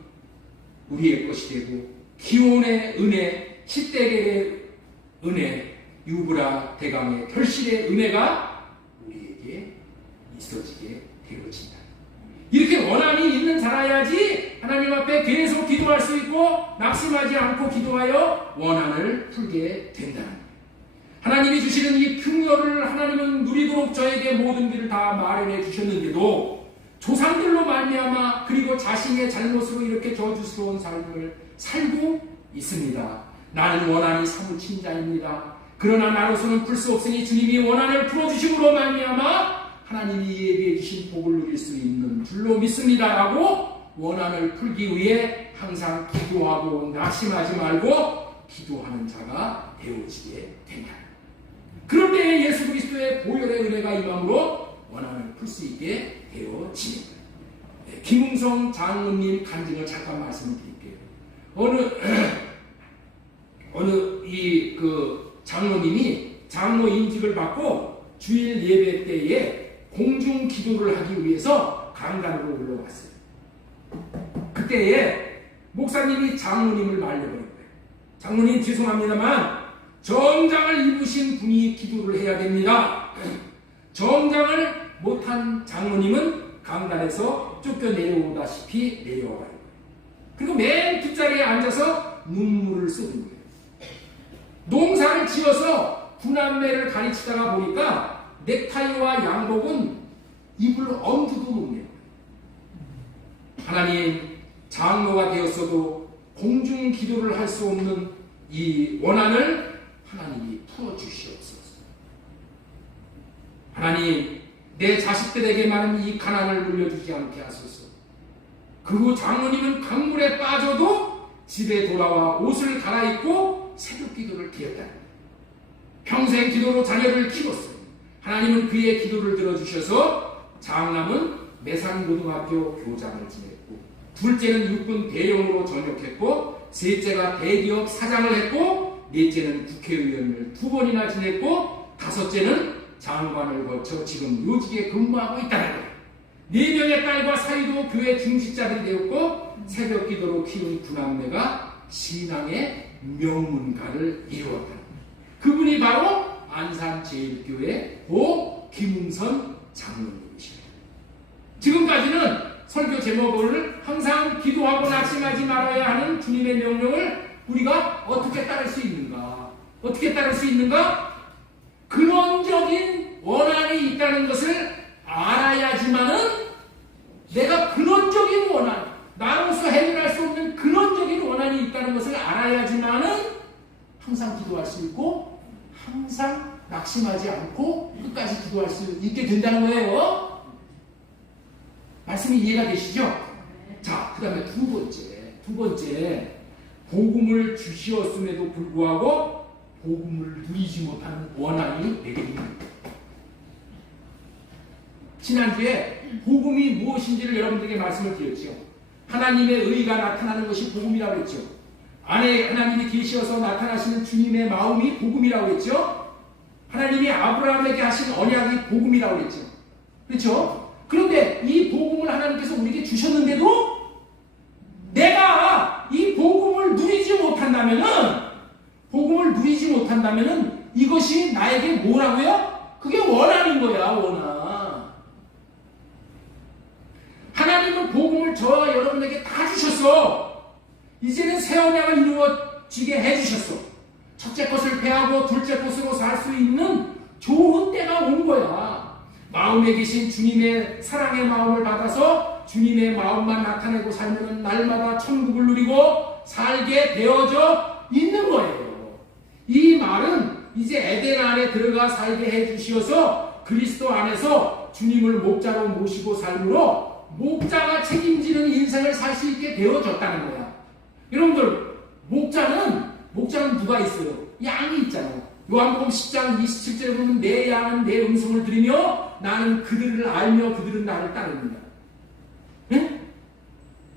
우리의 것이 되고 기온의 은혜, 십대계의 은혜, 유브라 대강의 결실의 은혜가 우리에게 있어지게 되어진다. 이렇게 원한이 있는 자라야지 하나님 앞에 계속 기도할 수 있고 낙심하지 않고 기도하여 원한을 풀게 된다는 거예요. 하나님이 주시는 이 풍요를 하나님은 누리도록 저에게 모든 길을 다 마련해 주셨는데도 조상들로 말미암아 그리고 자신의 잘못으로 이렇게 저주스러운 삶을 살고 있습니다. 나는 원한이 사무친 자입니다. 그러나 나로서는 풀 수 없으니 주님이 원한을 풀어주심으로 말미암아 하나님이 예비해 주신 복을 누릴 수 있는 줄로 믿습니다라고 원한을 풀기 위해 항상 기도하고 낙심하지 말고 기도하는 자가 되어지게 된다. 그럴 때에 예수 그리스도의 보혈의 은혜가 임함으로 원한을 풀 수 있게 되어지는 거예요. 김웅성 장로님 간증을 잠깐 말씀을 드릴게요. 어느 장로님이 장로 인직을 받고 주일 예배 때에 공중 기도를 하기 위해서 강단으로 올라왔어요. 그때에 목사님이 장로님을 말려버린 거예요. 장로님 죄송합니다만 정장을 입으신 분이 기도를 해야 됩니다. 정장을 못한 장로님은 강단에서 쫓겨 내려오다시피 내려와요. 그리고 맨 뒷자리에 앉아서 눈물을 쏟은 거예요. 농사를 지어서 구남매를 가르치다가 보니까 넥타이와 양복은 입을 엄두도 못 내요. 하나님, 장로가 되었어도 공중 기도를 할 수 없는 이 원한을 하나님이 풀어주시옵소서. 하나님, 내 자식들에게 많은 이 가난을 물려주지 않게 하소서. 그 후 장로님은 강물에 빠져도 집에 돌아와 옷을 갈아입고 새벽 기도를 드렸다. 평생 기도로 자녀를 키웠어요. 하나님은 그의 기도를 들어주셔서 장남은 매산고등학교 교장을 지냈고, 둘째는 육군 대령으로 전역했고, 셋째가 대기업 사장을 했고, 넷째는 국회의원을 2번이나 지냈고, 다섯째는 장관을 거쳐 지금 요직에 근무하고 있다는 거예요. 4명의 딸과 사이도 교회 중직자들이 되었고, 새벽 기도로 키운 구남매가 신앙의 명문가를 이루었다. 그분이 바로 안산제일교회 고 김웅선 장로님이십니다. 지금까지는 설교 제목을 항상 기도하고 낙심하지 말아야 하는 주님의 명령을 우리가 어떻게 따를 수 있는가? 어떻게 따를 수 있는가? 근원적인 원한이 있다는 것을 알아야지만은 내가 근원적인 원한, 나로서 해결할 수 없는 근원적인 원한이 있다는 것을 알아야지만은 항상 기도할 수 있고 항상 낙심하지 않고 끝까지 기도할 수 있게 된다는 거예요. 말씀이 이해가 되시죠? 자, 그 다음에 두 번째 복음을 주시었음에도 불구하고 복음을 누리지 못하는 원한이 내게 있는 거예요. 지난주에 복음이 무엇인지를 여러분들에게 말씀을 드렸죠. 하나님의 의가 나타나는 것이 복음이라고 했죠. 안에 하나님이 계시어서 나타나시는 주님의 마음이 복음이라고 했죠. 하나님이 아브라함에게 하신 언약이 복음이라고 했죠. 그렇죠? 그런데 이 복음을 하나님께서 우리에게 주셨는데도 내가 이 복음을 누리지 못한다면은 이것이 나에게 뭐라고요? 그게 원한인 거야, 원한. 하나님 하나님은 복음을 저와 여러분에게 다 주셨어. 이제는 새 언약을 이루어지게 해주셨어. 첫째 것을 패하고 둘째 것으로 살 수 있는 좋은 때가 온 거야. 마음에 계신 주님의 사랑의 마음을 받아서 주님의 마음만 나타내고 살면 날마다 천국을 누리고 살게 되어져 있는 거예요. 이 말은 이제 에덴 안에 들어가 살게 해주시어서 그리스도 안에서 주님을 목자로 모시고 삶으로 목자가 책임지는 인생을 살 수 있게 되어졌다는 거야. 여러분들, 목자는 누가 있어요? 양이 있잖아요. 요한복음 10장 27절에 보면 내 양은 내 음성을 들으며 나는 그들을 알며 그들은 나를 따릅니다. 네?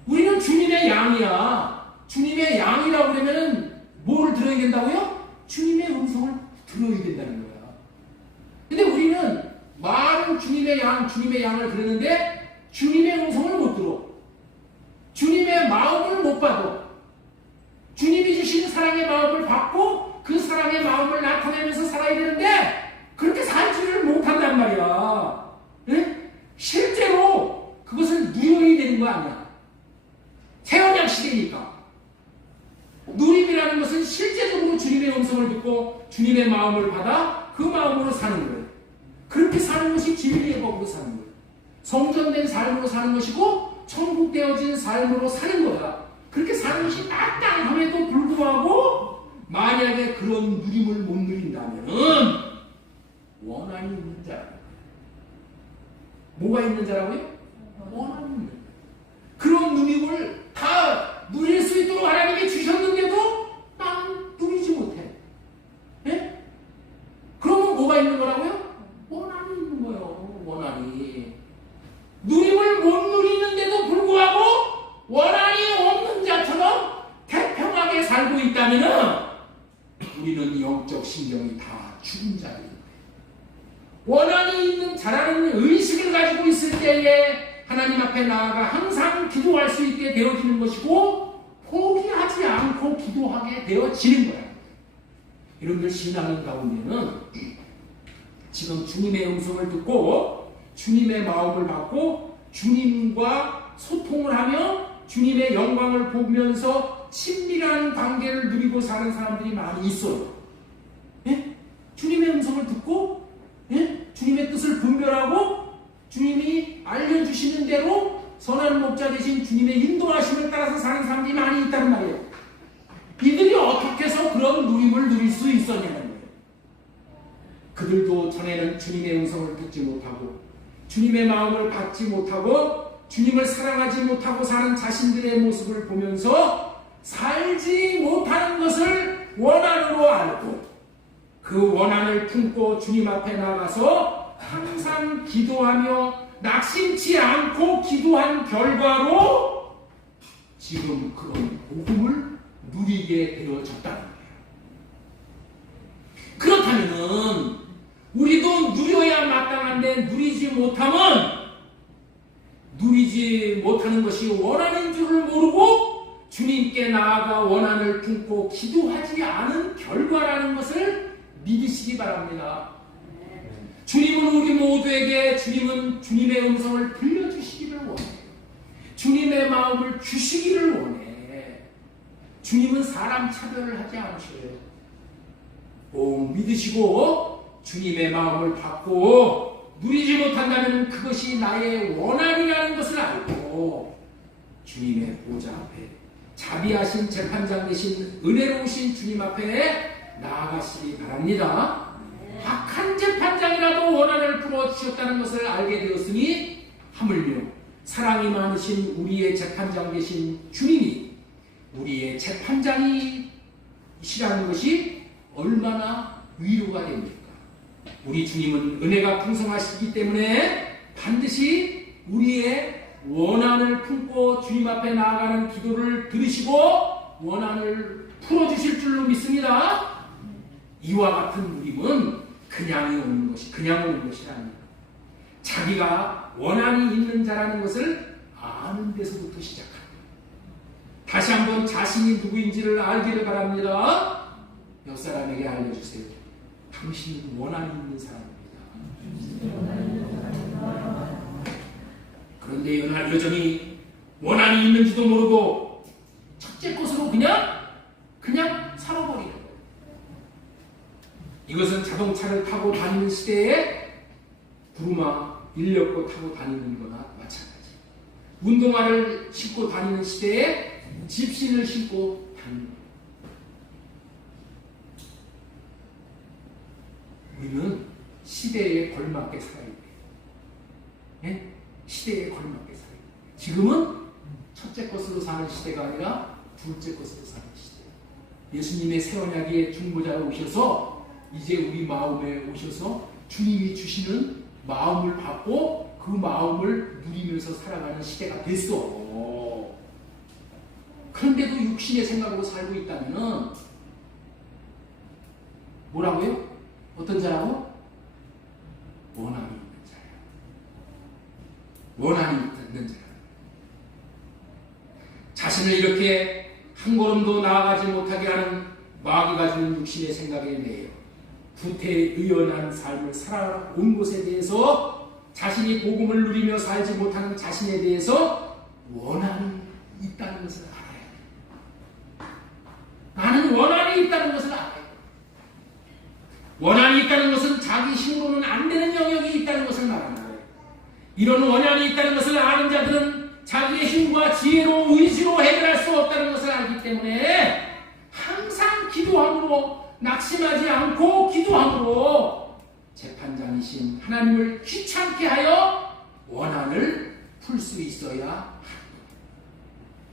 우리는 주님의 양이야. 주님의 양이라고 그러면 뭐를 들어야 된다고요? 주님의 음성을 들어야 된다는 거야. 근데 우리는 말은 주님의 양을 들었는데 주님의 음성을 못 들어. 주님의 마음을 못 받아. 주님이 주신 사랑의 마음을 받고 그 사랑의 마음을 나타내면서 살아야 되는데 그렇게 살지를 못한단 말이야. 네? 실제로 그것을 누려야 되는 거 아니야. 새언약 시대니까. 누림이라는 것은 실제적으로 주님의 음성을 듣고 주님의 마음을 받아 그 마음으로 사는 거예요. 그렇게 사는 것이 진리의 법으로 사는 거예요. 성전된 삶으로 사는 것이고 천국 되어진 삶으로 사는 거야. 그렇게 사는 것이 마땅함에도 불구하고 만약에 그런 누림을 못 누린다면 원한이 있는 자라고요. 뭐가 있는 자라고요? 원한이 있는 자. 그런 누림을 다 누릴 수 있도록 하나님이 주셨는데도 나는 누리지 못해. 네? 그러면 뭐가 있는 거라고요? 원한이 있는 거예요. 원한이. 누림을 못 누리는데도 불구하고 원한이 없는 자처럼 태평하게 살고 있다면 우리는 영적 신경이 다 죽은 자입니다. 원한이 있는 자라는 의식을 가지고 있을 때에 하나님 앞에 나아가 항상 기도할 수 있게 되어지는 것이고 포기하지 않고 기도하게 되어지는 거야. 여러분들 신앙인 가운데는 지금 주님의 음성을 듣고 주님의 마음을 받고 주님과 소통을 하며 주님의 영광을 보면서 친밀한 관계를 누리고 사는 사람들이 많이 있어요. 예? 주님의 음성을 듣고 예? 주님의 뜻을 분별하고 주님이 알려주시는 대로 선한 목자 되신 주님의 인도하심을 따라서 사는 사람들이 많이 있다는 말이에요. 이들이 어떻게 해서 그런 누림을 누릴 수 있었냐는 거예요. 그들도 전에는 주님의 음성을 듣지 못하고 주님의 마음을 받지 못하고 주님을 사랑하지 못하고 사는 자신들의 모습을 보면서 살지 못하는 것을 원한으로 알고 그 원한을 품고 주님 앞에 나가서 항상 기도하며 낙심치 않고 기도한 결과로 지금 그런 복음을 누리게 되어졌다는 거예요. 그렇다면 우리도 누려야 마땅한데 누리지 못하는 것이 원한인 줄을 모르고 주님께 나아가 원한을 품고 기도하지 않은 결과라는 것을 믿으시기 바랍니다. 주님은 우리 모두에게 주님의 음성을 들려주시기를 원해. 주님의 마음을 주시기를 원해. 주님은 사람 차별을 하지 않으셔요. 꼭 믿으시고 주님의 마음을 받고 누리지 못한다면 그것이 나의 원한이라는 것을 알고 주님의 보좌 앞에 자비하신 재판장 되신 은혜로우신 주님 앞에 나아가시기 바랍니다. 악한 재판장이라도 원한을 풀어주셨다는 것을 알게 되었으니 하물며 사랑이 많으신 우리의 재판장 되신 주님이 우리의 재판장이시라는 것이 얼마나 위로가 됩니까? 우리 주님은 은혜가 풍성하시기 때문에 반드시 우리의 원한을 품고 주님 앞에 나아가는 기도를 들으시고 원한을 풀어주실 줄로 믿습니다. 이와 같은 누림은 그냥 오는 것이 아닙니다. 자기가 원한이 있는 자라는 것을 아는 데서부터 시작합니다. 다시 한번 자신이 누구인지를 알기를 바랍니다. 옆 사람에게 알려주세요. 당신은 원한이 있는 사람입니다. 그런데 여전히 원한이 있는지도 모르고 첫째 것으로 그냥 살아버리는 거예요. 이것은 자동차를 타고 다니는 시대에 구루마, 인력거 타고 다니는 거나 마찬가지. 운동화를 신고 다니는 시대에 집신을 신고 다니는 거예요. 우리는 시대에 걸맞게 살아야 돼요. 네? 시대에 걸맞게 살아야 돼요. 지금은 첫째 것으로 사는 시대가 아니라 둘째 것으로 사는 시대예요. 예수님의 새 언약의 중보자로 오셔서 이제 우리 마음에 오셔서 주님이 주시는 마음을 받고 그 마음을 누리면서 살아가는 시대가 됐어. 그런데도 육신의 생각으로 살고 있다면 뭐라고요? 어떤 자라고? 원한이 있는 자야. 원한이 있는 자야. 자신을 이렇게 한 걸음도 나아가지 못하게 하는 마귀가 주는 육신의 생각에 매여 구태의연한 삶을 살아온 것에 대해서 자신이 복음을 누리며 살지 못하는 자신에 대해서 원한이 있다는 것을 알아야 돼. 나는 원한이 있다는 것을 알아야 돼. 원한이 있다는 것은 자기 힘으로는 안 되는 영역이 있다는 것을 말하는 거예요. 이런 원한이 있다는 것을 아는 자들은 자기의 힘과 지혜로 의지로 해결할 수 없다는 것을 알기 때문에 항상 기도함으로 낙심하지 않고 기도함으로 재판장이신 하나님을 귀찮게 하여 원한을 풀 수 있어야 합니다.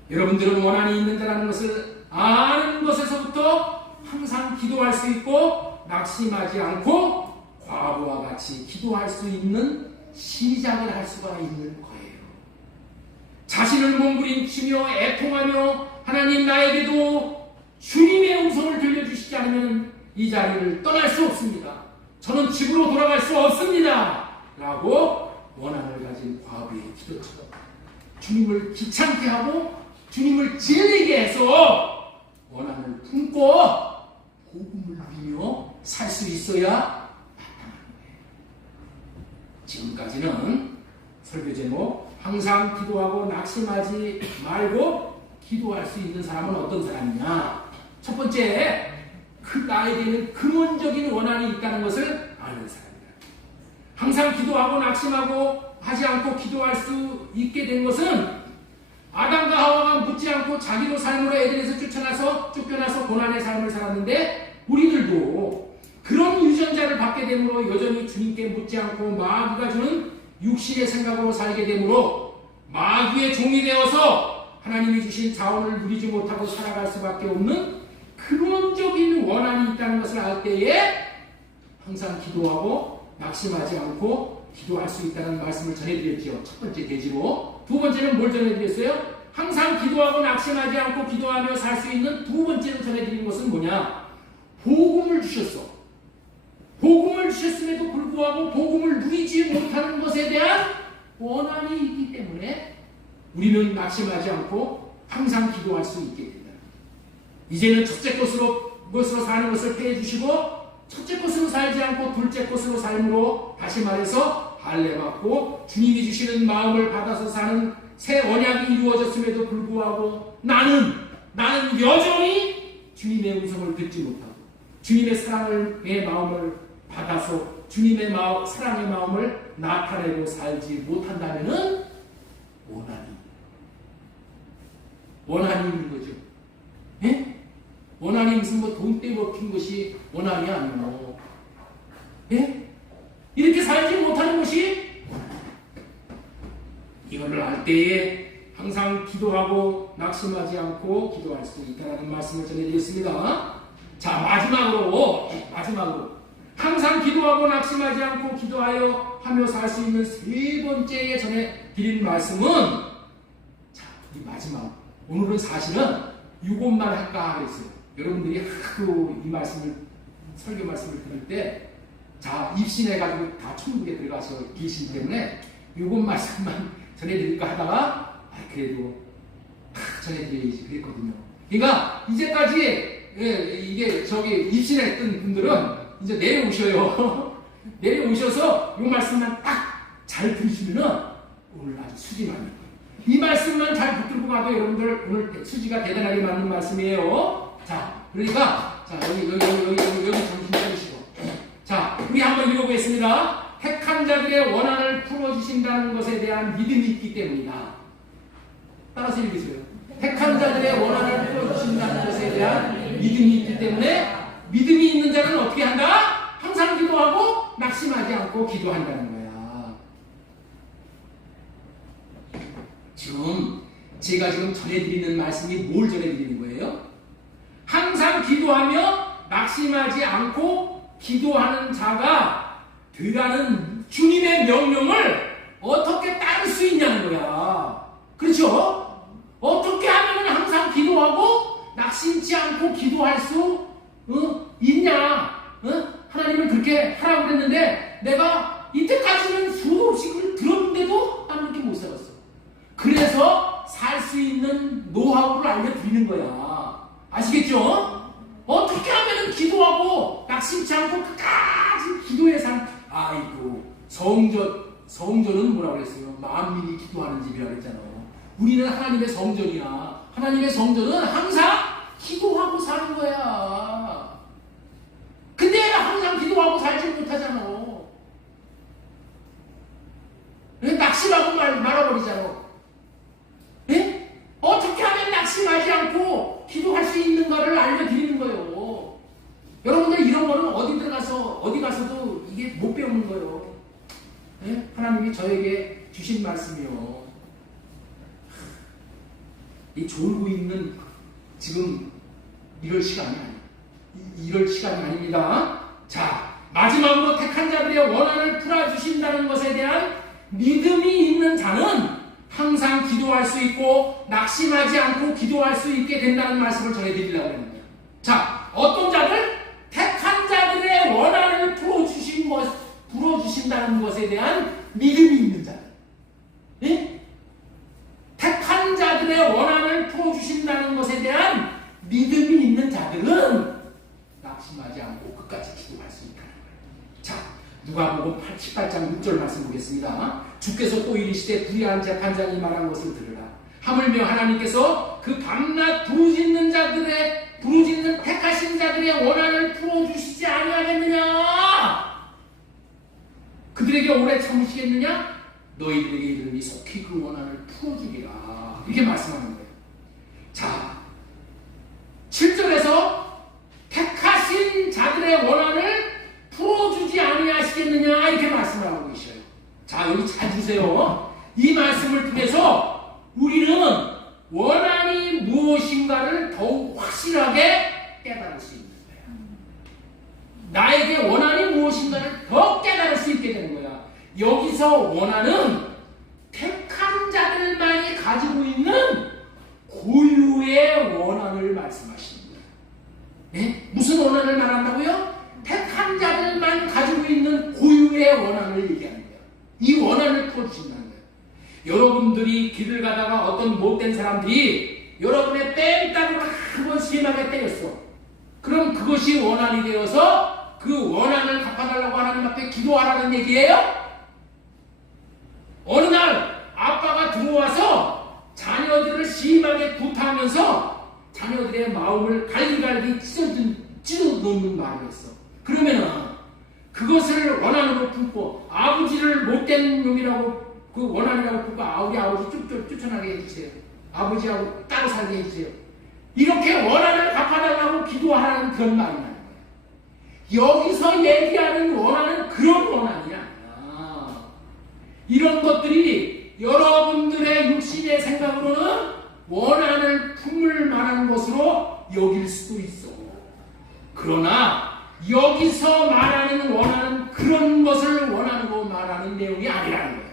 여러분들은 원한이 있는 자라는 것을 아는 것에서부터 항상 기도할 수 있고 낙심하지 않고 과부와 같이 기도할 수 있는 시작을 할 수가 있는 거예요. 자신을 몸부림치며 애통하며 하나님 나에게도 주님의 음성을 들려주시지 않으면 이 자리를 떠날 수 없습니다. 저는 집으로 돌아갈 수 없습니다. 라고 원한을 가진 과부의 기도처럼 주님을 귀찮게 하고 주님을 질리게 해서 원한을 품고 복음을 누리며 살 수 있어야 마땅한 거예요. 지금까지는 설교 제목 항상 기도하고 낙심하지 말고 기도할 수 있는 사람은 어떤 사람이냐? 첫 번째, 나에게는 근원적인 원한이 있다는 것을 아는 사람이다. 항상 기도하고 낙심하고 하지 않고 기도할 수 있게 된 것은 아담과 하와가 묻지 않고 자기로 삶으로 에덴에서 쫓겨나서 고난의 삶을 살았는데 우리들도 그런 유전자를 받게 되므로 여전히 주님께 묻지 않고 마귀가 주는 육신의 생각으로 살게 되므로 마귀의 종이 되어서 하나님이 주신 자원을 누리지 못하고 살아갈 수밖에 없는 근원적인 원한이 있다는 것을 알 때에 항상 기도하고 낙심하지 않고 기도할 수 있다는 말씀을 전해드렸죠. 첫 번째 대지로. 두 번째는 뭘 전해드렸어요? 항상 기도하고 낙심하지 않고 기도하며 살 수 있는 두 번째로 전해드린 것은 뭐냐? 복음을 주셨어. 복음을 주셨음에도 불구하고 복음을 누리지 못하는 것에 대한 원한이 있기 때문에 우리는 낙심하지 않고 항상 기도할 수 있게 된다. 이제는 첫째 것으로 사는 것을 폐해 주시고 첫째 것으로 살지 않고 둘째 것으로 삶으로 다시 말해서 할례받고 주님이 주시는 마음을 받아서 사는 새 언약이 이루어졌음에도 불구하고 나는 여전히 주님의 음성을 듣지 못하고 주님의 사랑의 마음을 받아서 주님의 사랑의 마음을 나타내고 살지 못한다면은 원한이 있는 거죠. 예? 원한이 무슨 돈 떼먹힌 것이 원한이 아니고, 예? 이렇게 살지 못하는 것이 이거를 알 때에 항상 기도하고 낙심하지 않고 기도할 수 있다는 말씀을 전해드렸습니다. 자, 마지막으로 항상 기도하고 낙심하지 않고 기도하여 하며 살 수 있는 세 번째에 전해드린 말씀은, 자, 이 마지막, 오늘은 사실은 이것만 할까 그랬어요. 여러분들이 하도 이 설교 말씀을 들을 때, 자, 입신해가지고 다 천국에 들어가서 계시기 때문에 이것 말씀만 전해드릴까 하다가, 그래도 다 전해드려야지 그랬거든요. 그러니까 이제까지 이게 입신했던 분들은 이제 내려오셔요. 내려오셔서 이 말씀만 딱 잘 들으시면은 오늘 아주 수지 많이. 이 말씀만 잘 붙들고 가도 여러분들 오늘 수지가 대단하게 맞는 말씀이에요. 자, 그러니까 자 여기 정신 차리시고 자 우리 한번 읽어보겠습니다. 택한 자들의 원한을 풀어주신다는 것에 대한 믿음이 있기 때문이다. 따라서 읽으세요. 택한 자들의 원한을 풀어주신다는 것에 대한 믿음이 있기 때문에 믿음이 있는 자는 어떻게 한다? 항상 기도하고 낙심하지 않고 기도한다는 거야. 제가 지금 전해드리는 말씀이 뭘 전해드리는 거예요? 항상 기도하며 낙심하지 않고 기도하는 자가 되라는 주님의 명령을 어떻게 따를 수 있냐는 거야. 그렇죠? 어떻게 하면 항상 기도하고 낙심치 않고 기도할 수 있냐? 하나님은 그렇게 하라고 그랬는데 내가 이때까지는 수없이 그걸 들었는데도 나는 그렇게 못 살았어. 그래서 살 수 있는 노하우를 알려드리는 거야. 아시겠죠? 어떻게 하면 기도하고 낙심치 않고 끝까지 기도에 아이고 성전은 뭐라고 그랬어요? 만민이 기도하는 집이라고 그랬잖아요. 우리는 하나님의 성전이야. 하나님의 성전은 항상 기도하고 사는 거야. 근데 항상 기도하고 살지 못하잖아. 낙심하고 말아버리잖아. 네? 어떻게 하면 낙심하지 않고 기도할 수 있는가를 알려드리는 거예요. 여러분들 이런 거는 어디 가서도 이게 못 배우는 거예요. 네? 하나님이 저에게 주신 말씀이요. 이 졸고 있는 지금 이럴 시간이 아닙니다. 자, 마지막으로 택한 자들의 원한을 풀어주신다는 것에 대한 믿음이 있는 자는 항상 기도할 수 있고 낙심하지 않고 기도할 수 있게 된다는 말씀을 전해드리려고 합니다. 자, 어떤 자들? 택한 자들의 원한을 풀어주신다는 것에 대한 믿음이 있는 자들. 네? 택한 자들의 원한을 풀어주신다는 것에 대한 믿음이 있는 자들은 낙심하지 않고 끝까지 기도할 수 있다는 거예요. 자, 누가복음 18장 6절 말씀 보겠습니다. 주께서 또 이르시되 불의한 재판장이 말한 것을 들으라. 하물며 하나님께서 그 밤낮 부르짖는 택하신 자들의 원한을 풀어주시지 아니하겠느냐? 그들에게 오래 참으시겠느냐? 너희들에게 이르니 속히 그 원한을 풀어주리라. 이렇게 말씀하는 거예요. 자, 7절에서 택하신 자들의 원한을 풀어주지 아니하시겠느냐 이렇게 말씀을 하고 계셔요. 자, 여기 잘 주세요. 이 말씀을 통해서 우리는 원한이 무엇인가를 더욱 확실하게 깨달을 수 있는 거야. 나에게 원한이 무엇인가를 더 깨달을 수 있게 되는 거야. 여기서 원한은 택한 자들만이 가지고 있는 고유의 원한을 말씀하시는 거야. 네? 무슨 원한을 말한다고요? 택한 자들만 가지고 있는 고유의 원한을 얘기하는 거야. 이 원한을 풀어주신다는 거야. 여러분들이 길을 가다가 어떤 못된 사람들이 여러분의 뺨따구를 한번 심하게 때렸어. 그럼 그것이 원한이 되어서 그 원한을 갚아달라고 하나님 앞에 기도하라는 얘기예요? 어느 날 아빠가 들어와서 자녀들을 심하게 구타하면서 자녀들의 마음을 갈기갈기 찢어놓는 말을 했어. 그러면은 그것을 원한으로 품고 아버지를 못된 놈이라고 그 원한이라고 품고 아버지 쫓아나게 해주세요. 아버지하고 따로 살게 해주세요. 이렇게 원한을 갚아달라고 기도하라는 그런 말이 나는 거야. 여기서 얘기하는 원한은 그런 원한이 아니야. 이런 것들이 여러분들의 육신의 생각으로는 원한을 품을 만한 것으로 여길 수도 있어. 그러나 여기서 말하는 원한은 그런 것을 원한으로 말하는 내용이 아니라는 거예요.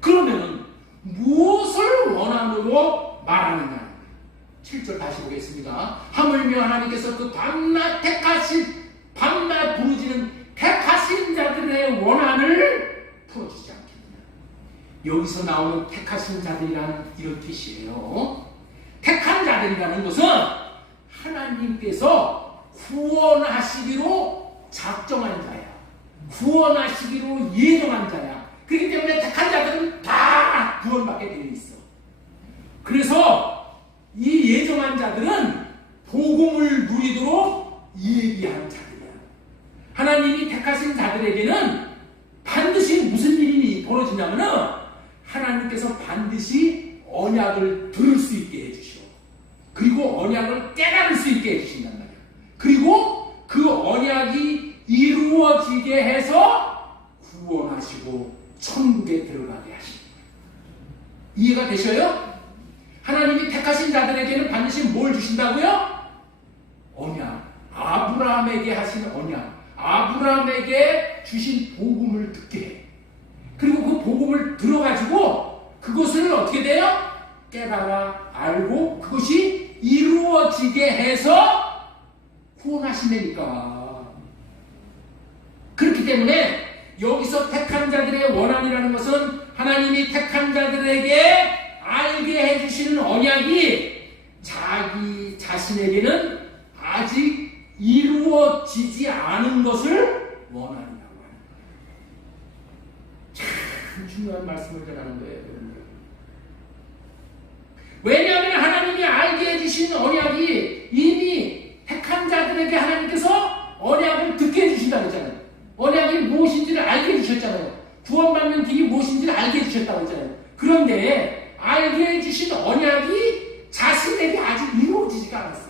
그러면 무엇을 원한으로 말하느냐? 7절 다시 보겠습니다. 하물며 하나님께서 그 밤낮 부르짖는 택하신 자들의 원한을 풀어주지 않겠느냐. 여기서 나오는 택하신 자들이란 이런 뜻이에요. 택한 자들이라는 것은 하나님께서 구원하시기로 작정한 자야. 구원하시기로 예정한 자야. 그렇기 때문에 택한 자들은 다 구원받게 되어 있어. 그래서 이 예정한 자들은 복음을 누리도록 예비한 자들이야. 하나님이 택하신 자들에게는 반드시 무슨 일이 벌어지냐면은 하나님께서 반드시 언약을 들을 수 있게 해주시오. 그리고 언약을 깨달을 수 있게 해주신단 말이야. 그리고 그 언약이 이루어지게 해서 구원하시고 천국에 들어가게 하십니다. 이해가 되셔요? 하나님이 택하신 자들에게는 반드시 뭘 주신다고요? 언약. 아브라함에게 하신 언약. 아브라함에게 주신 복음을 듣게 해. 그리고 그 복음을 들어가지고 그것을 어떻게 돼요? 깨달아 알고 그것이 이루어지게 해서 구원하신다니까. 그렇기 때문에 여기서 택한 자들의 원한이라는 것은 하나님이 택한 자들에게 알게 해주시는 언약이 자기 자신에게는 아직 이루어지지 않은 것을 원한이라고 하는 거예요. 참 중요한 말씀을 전하는 거예요. 왜냐하면 하나님이 알게 해주신 언약이 이미 택한 자들에게 하나님께서 언약을 듣게 해주신다고 했잖아요. 언약이 무엇인지를 알게 해주셨잖아요. 구원받는 길이 무엇인지를 알게 해주셨다고 했잖아요. 그런데 알게 해주신 언약이 자신에게 아직 이루어지지가 않았어.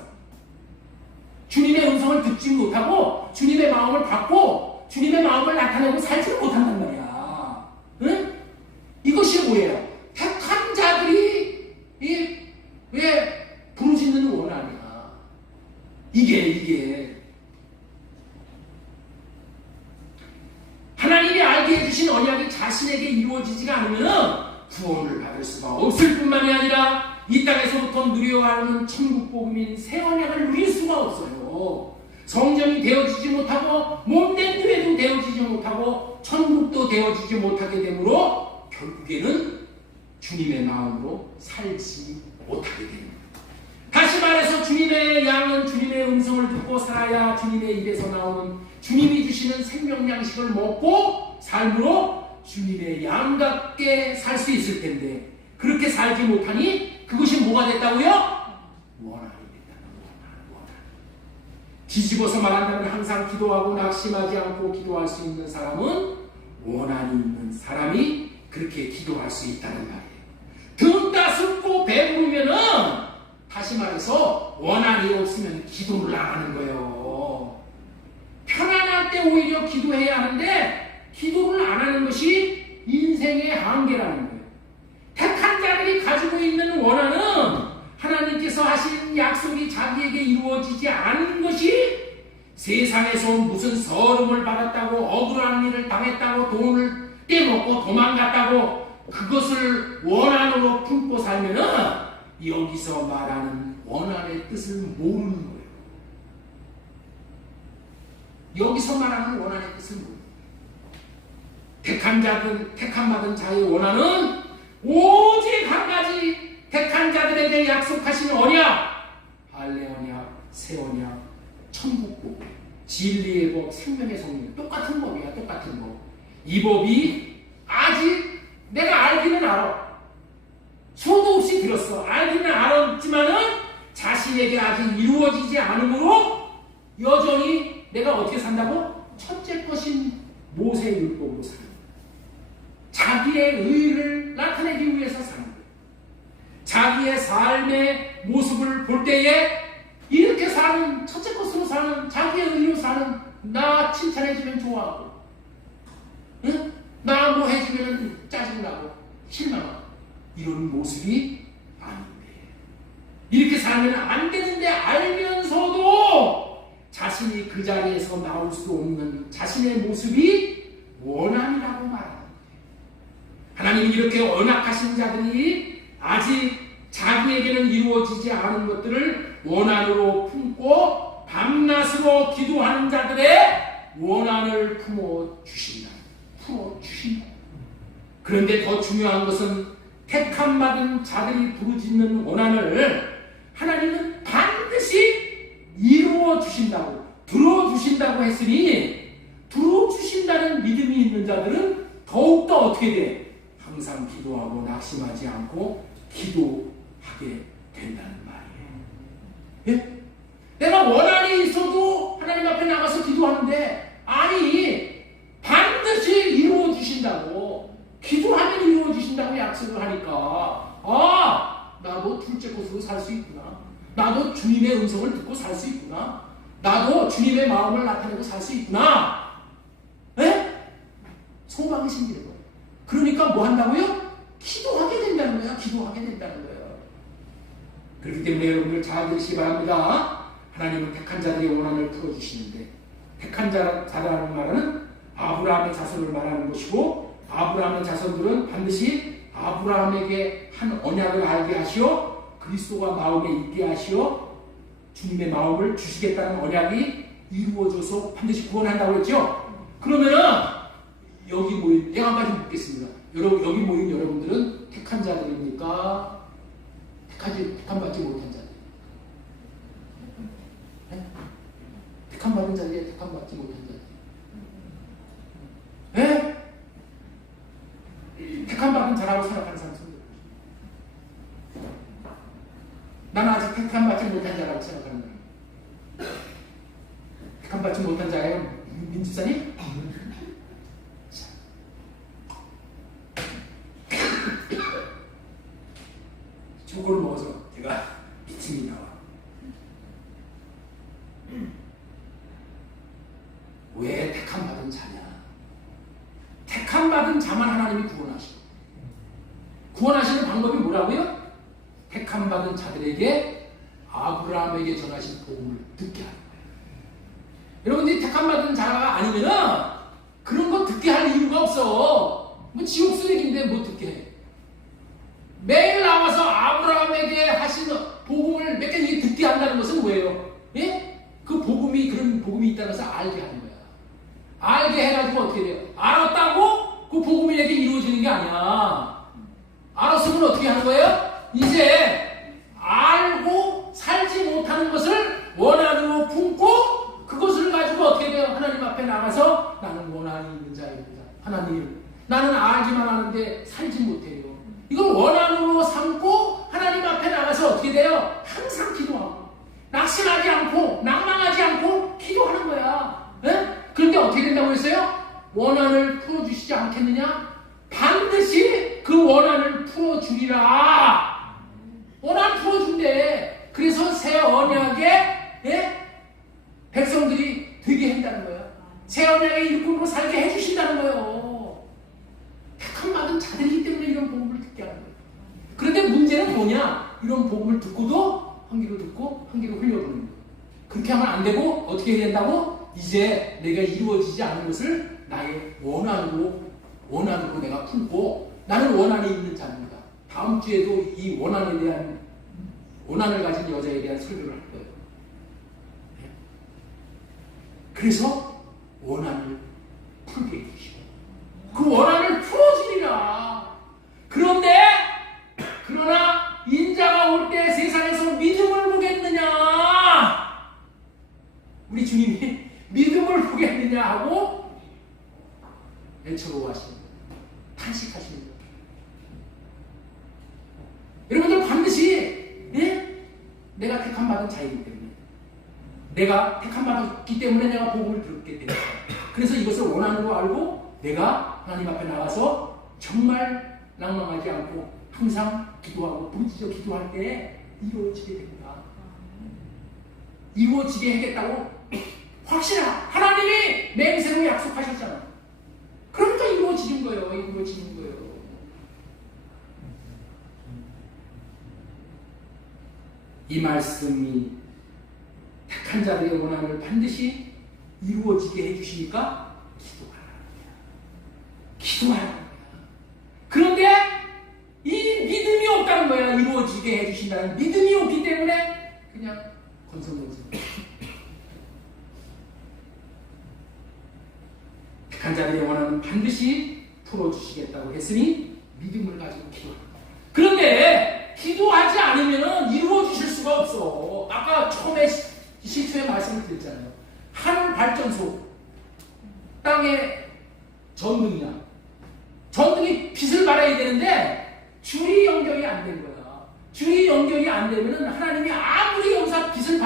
주님의 음성을 듣지 못하고 주님의 마음을 받고 주님의 마음을 나타내고 살지를 못한단 말이야. 응? 이것이 뭐예요? 택한 자들이 왜 부르짖는 원한이야. 이게 하나님이 알게 해주신 언약이 자신에게 이루어지지가 않으면 구원을 받을 수가 없을 뿐만이 아니라 이 땅에서부터 누려야 하는 천국 복음인 새 언약을 누릴 수가 없어요. 성전이 되어지지 못하고 몸된 교회도 되어지지 못하고 천국도 되어지지 못하게 되므로 결국에는 주님의 마음으로 살지 못하게 됩니다. 다시 말해서 주님의 양은 주님의 음성을 듣고 살아야 주님의 입에서 나오는 주님이 주시는 생명 양식을 먹고 삶으로 주님의 양답게 살 수 있을 텐데 그렇게 살지 못하니 그것이 뭐가 됐다고요? 원한이 됐다는 원한. 뒤집어서 말한다면 항상 기도하고 낙심하지 않고 기도할 수 있는 사람은 원한이 있는 사람이 그렇게 기도할 수 있다는 말이에요. 등 따숩고 배부르면은 다시 말해서 원한이 없으면 기도를 안 하는 거예요. 편안할 때 오히려 기도해야 하는데 기도를 안 하는 것이 인생의 한계라는 거예요. 택한 자들이 가지고 있는 원한은 하나님께서 하신 약속이 자기에게 이루어지지 않은 것이 세상에서 무슨 서름을 받았다고 억울한 일을 당했다고 돈을 떼먹고 도망갔다고 그것을 원한으로 품고 살면은 여기서 말하는 원한의 뜻을 모르는 거예요. 여기서 말하는 원한의 뜻을 모르는 거예요. 택한 받은 자의 원한은 오직 한 가지 택한 자들에게 약속하신 언약, 할례 언약, 새 언약, 천국 법, 진리의 법, 생명의 성령, 똑같은 법이야. 똑같은 법. 이 법이 아직 내가 알기는 알아. 소도 없이 들었어. 알기는 알았지만은 자신에게 아직 이루어지지 않으므로 여전히 내가 어떻게 산다고? 첫째 것인 모세의 율법으로 사는 거예요. 자기의 의를 나타내기 위해서 사는 거예요. 자기의 삶의 모습을 볼 때에 이렇게 사는, 첫째 것으로 사는, 자기의 의로 사는, 나 칭찬해주면 좋아하고, 응? 나 뭐 해주면 짜증나고 실망하고 이런 모습이 아닌데, 이렇게 살면 안 되는데 알면서도 자신이 그 자리에서 나올 수 없는 자신의 모습이 원한이라고 말합니다. 하나님이 이렇게 언약하신 자들이 아직 자기에게는 이루어지지 않은 것들을 원한으로 품고 밤낮으로 기도하는 자들의 원한을 품어주신다. 그런데 더 중요한 것은 택함 받은 자들이 부르짖는 원한을 하나님은 반드시 이루어 주신다고, 들어주신다고 했으니 들어주신다는 믿음이 있는 자들은 더욱더 어떻게 돼? 항상 기도하고 낙심하지 않고 기도하게 된다는 말이에요. 예? 내가 원한이 있어도 하나님 앞에 나가서 기도하는데 아니 반드시 이루어 주신다고 기도하면 이루어 주신다고 약속을 하니까 나도 둘째 것으로 살 수 있구나. 나도 주님의 음성을 듣고 살 수 있구나. 나도 주님의 마음을 나타내고 살 수 있구나. 예? 소망이 생기는 거예요. 그러니까 뭐 한다고요? 기도하게 된다는 거야. 기도하게 된다는 거예요. 그렇기 때문에 여러분들 잘 들으시기 바랍니다. 하나님은 택한 자들의 원한을 풀어주시는데 택한 자라는 말은 아브라함의 자손을 말하는 것이고 아브라함의 자손들은 반드시 아브라함에게 한 언약을 알게 하시어 그리스도가 마음에 있게 하시어 주님의 마음을 주시겠다는 언약이 이루어져서 반드시 구원한다고 했죠. 그러면은 여기 모인 내가 한 가지 묻겠습니다. 여기 모인 여러분들은 택한 자들입니까? 택한 받지 못한 자들. 네? 택한 받은 자들이에요. 택한 받지 못한 자들. 네? 택한 받은 자라고 생각하는 사람 손들. 나는 아직 택한 받지 못한 자라고 생각하는 거예요. 택한 받지 못한 자예요, 민집사님? 저걸 먹어서 제가 비침이 나와. 왜 택함 받은 자냐? 택함 받은 자만 하나님이 구원하시고 구원하시는 방법이 뭐라고요? 택함 받은 자들에게 아브라함에게 전하신 복음을 듣게 하는 거예요. 여러분들이 택함 받은 자가 아니면은 그런 거 듣게 할 이유가 없어. 뭐 지옥 쓰레기인데 뭐 듣게 해? 매일 나와서 아브라함에게 하신 복음을 몇 개 듣게 한다는 것은 뭐예요? 예? 그 복음이 그런 복음이 있다는 것을 알게 하는 거야. 알게 해가지고 어떻게 돼요? 알았다고 그 복음이 이렇게 이루어지는 게 아니야. 알았으면 어떻게 하는 거예요? 이제 알고 살지 못하는 것을 원한으로 품고 그것을 가지고 어떻게 돼요? 하나님 앞에 나가서 나는 원한이 있는 자입니다. 하나님, 나는 알기만 하는데 살지 못해요. 이걸 원한으로 삼고 하나님 앞에 나가서 어떻게 돼요? 항상 기도하고 낙심하지 않고 낭망하지 않고 기도하는 거야. 네? 그런데 어떻게 된다고 했어요? 원한을 풀어주시지 않겠느냐? 반드시 그 원한을 풀어주리라. 원한 풀어준대. 그래서 새 언약에 백성들이 되게 한다는 거야. 새 언약의 일꾼으로 살게 해주신다는 거예요. 택함 받은 자들이기 때문에 이런 복음을 듣게 하는 거예요. 그런데 문제는 뭐냐? 이런 복음을 듣고도 한 귀로 듣고 한 귀로 흘려보는 거예요. 그렇게 하면 안 되고 어떻게 해야 된다고? 이제 내가 이루어지지 않은 것을 나의 원한으로 내가 품고 나는 원한이 있는 자입니다. 다음 주에도 이 원한에 대한 원한을 가진 여자에 대한 설교를 할 거예요. 그래서 원한을 풀게 해주시고 그 원한을 풀어주리라. 그러나 인자가 올 때 세상에서 믿음을 보겠느냐? 우리 주님이 믿음을 보겠느냐 하고 애처로워하시는 거예요. 탄식하시는 거예요. 여러분들 반드시 내가 택함 받은 자이기 때문에 내가 택함 받았기 때문에 내가 복음을 들었기 때문에 그래서 이것을 원한으로 알고 내가 하나님 앞에 나가서 정말 낭망하지 않고 항상 기도하고 부르짖어 기도할 때 이루어지게 됩니다. 이루어지게 하겠다고 확실한 하나님이 맹세로 약속하셨잖아. 그러니까 이루어지는 거예요. 이루어지는 거예요. 이 말씀이 택한 자들의 원한을 반드시 이루어지게 해주시니까 기도하라는 거야. 그런데 이 믿음이 없다는 거야. 이루어지게 해주신다는 믿음이 없기 때문에 그냥 건성건성. 택한 자들의 원한은 반드시 풀어주시겠다고 했으니 믿음을 가지고 기도하는 거야. 그런데 기도하지 않으면 이루어주실 수가 없어. 아까 처음에 시초에 말씀을 드렸잖아요. 한 발전소 땅에 전등이야. 전등이 빛을 받아야 되는데 줄이 연결이 안 된 거야. 줄이 연결이 안 되면은 하나님이 아무리 여기서 빛을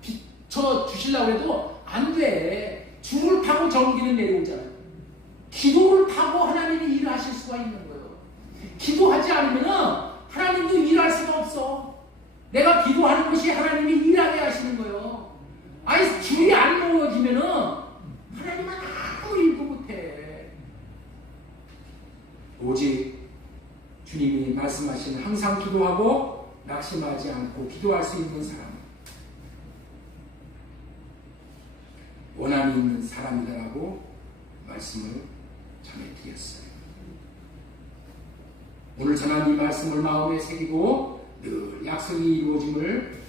비춰 주시려고 해도 안 돼. 줄을 타고 전기는 내려오잖아요. 기도를 타고 하나님이 일을 하실 수가 있는 거예요. 기도하지 않으면은 하나님도 일할 수가 없어. 내가 기도하는 것이 하나님이 일하게 하시는 거예요. 아니 줄이 안 모어지면은 하나님은 아무 일도 못해. 오직 주님이 말씀하신 항상 기도하고 낙심하지 않고 기도할 수 있는 사람, 원함이 있는 사람이다라고 말씀을 전해드렸어요. 오늘 전한 이 말씀을 마음에 새기고 늘 약속이 이루어짐을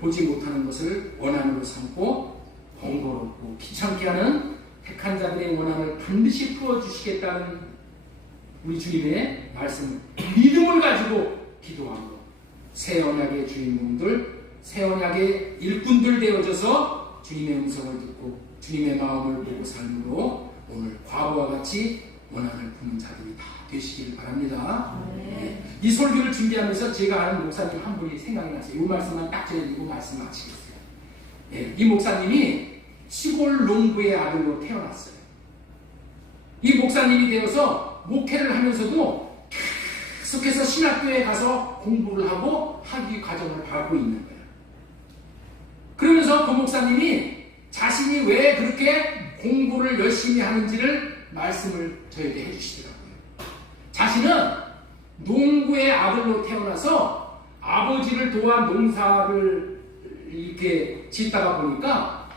보지 못하는 것을 원한으로 삼고 번거롭고 귀찮게 하는 택한 자들의 원한을 반드시 풀어주시겠다는 우리 주님의 말씀, 믿음을 가지고 기도하는 것. 새 언약의 주인공들, 새 언약의 일꾼들 되어져서 주님의 음성을 듣고 주님의 마음을 보고 삶으로 오늘 과거와 같이 원한을 품는 자들이 다 되시길 바랍니다. 네. 이 설교를 준비하면서 제가 아는 목사님 한 분이 생각이 났어요. 이 말씀만 딱 전해드리고 말씀 마치겠어요. 네. 이 목사님이 시골 농부의 아들로 태어났어요. 이 목사님이 되어서 목회를 하면서도 계속해서 신학교에 가서 공부를 하고 학위 과정을 밟고 있는 거예요. 그러면서 그 목사님이 자신이 왜 그렇게 공부를 열심히 하는지를 말씀을 저에게 해주시더라고요. 자신은 농부의 아들로 태어나서 아버지를 도와 농사를 이렇게 짓다가 보니까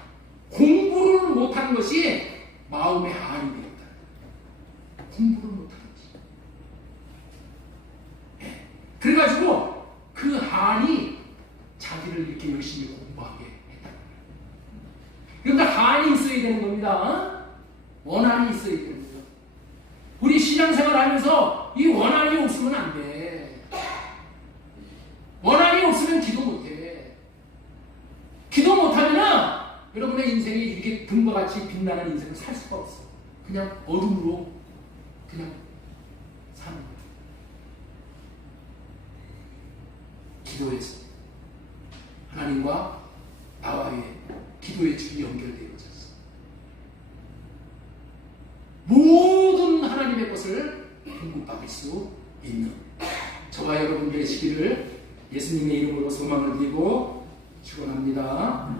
공부를 못한 것이 마음의 한이 되었다. 공부를 못한 것이. 네. 그래가지고 그 한이 자기를 이렇게 열심히 공부하게 했다. 그러니까 한이 있어야 되는 겁니다. 원한이 있어야 되는 거예요. 우리 신앙생활 하면서 이 원한이 없으면 안 돼. 원한이 없으면 기도 못해. 기도 못하면은 여러분의 인생이 이렇게 금과 같이 빛나는 인생을 살 수가 없어. 그냥 어둠으로 그냥 사는 거야. 기도해서 하나님과 나와의 기도의 줄이 연결되어졌어. 모든 하나님의 것을 공급받을 수 있는 저와 여러분 되시기를 예수님의 이름으로 소망을 드리고 축원합니다.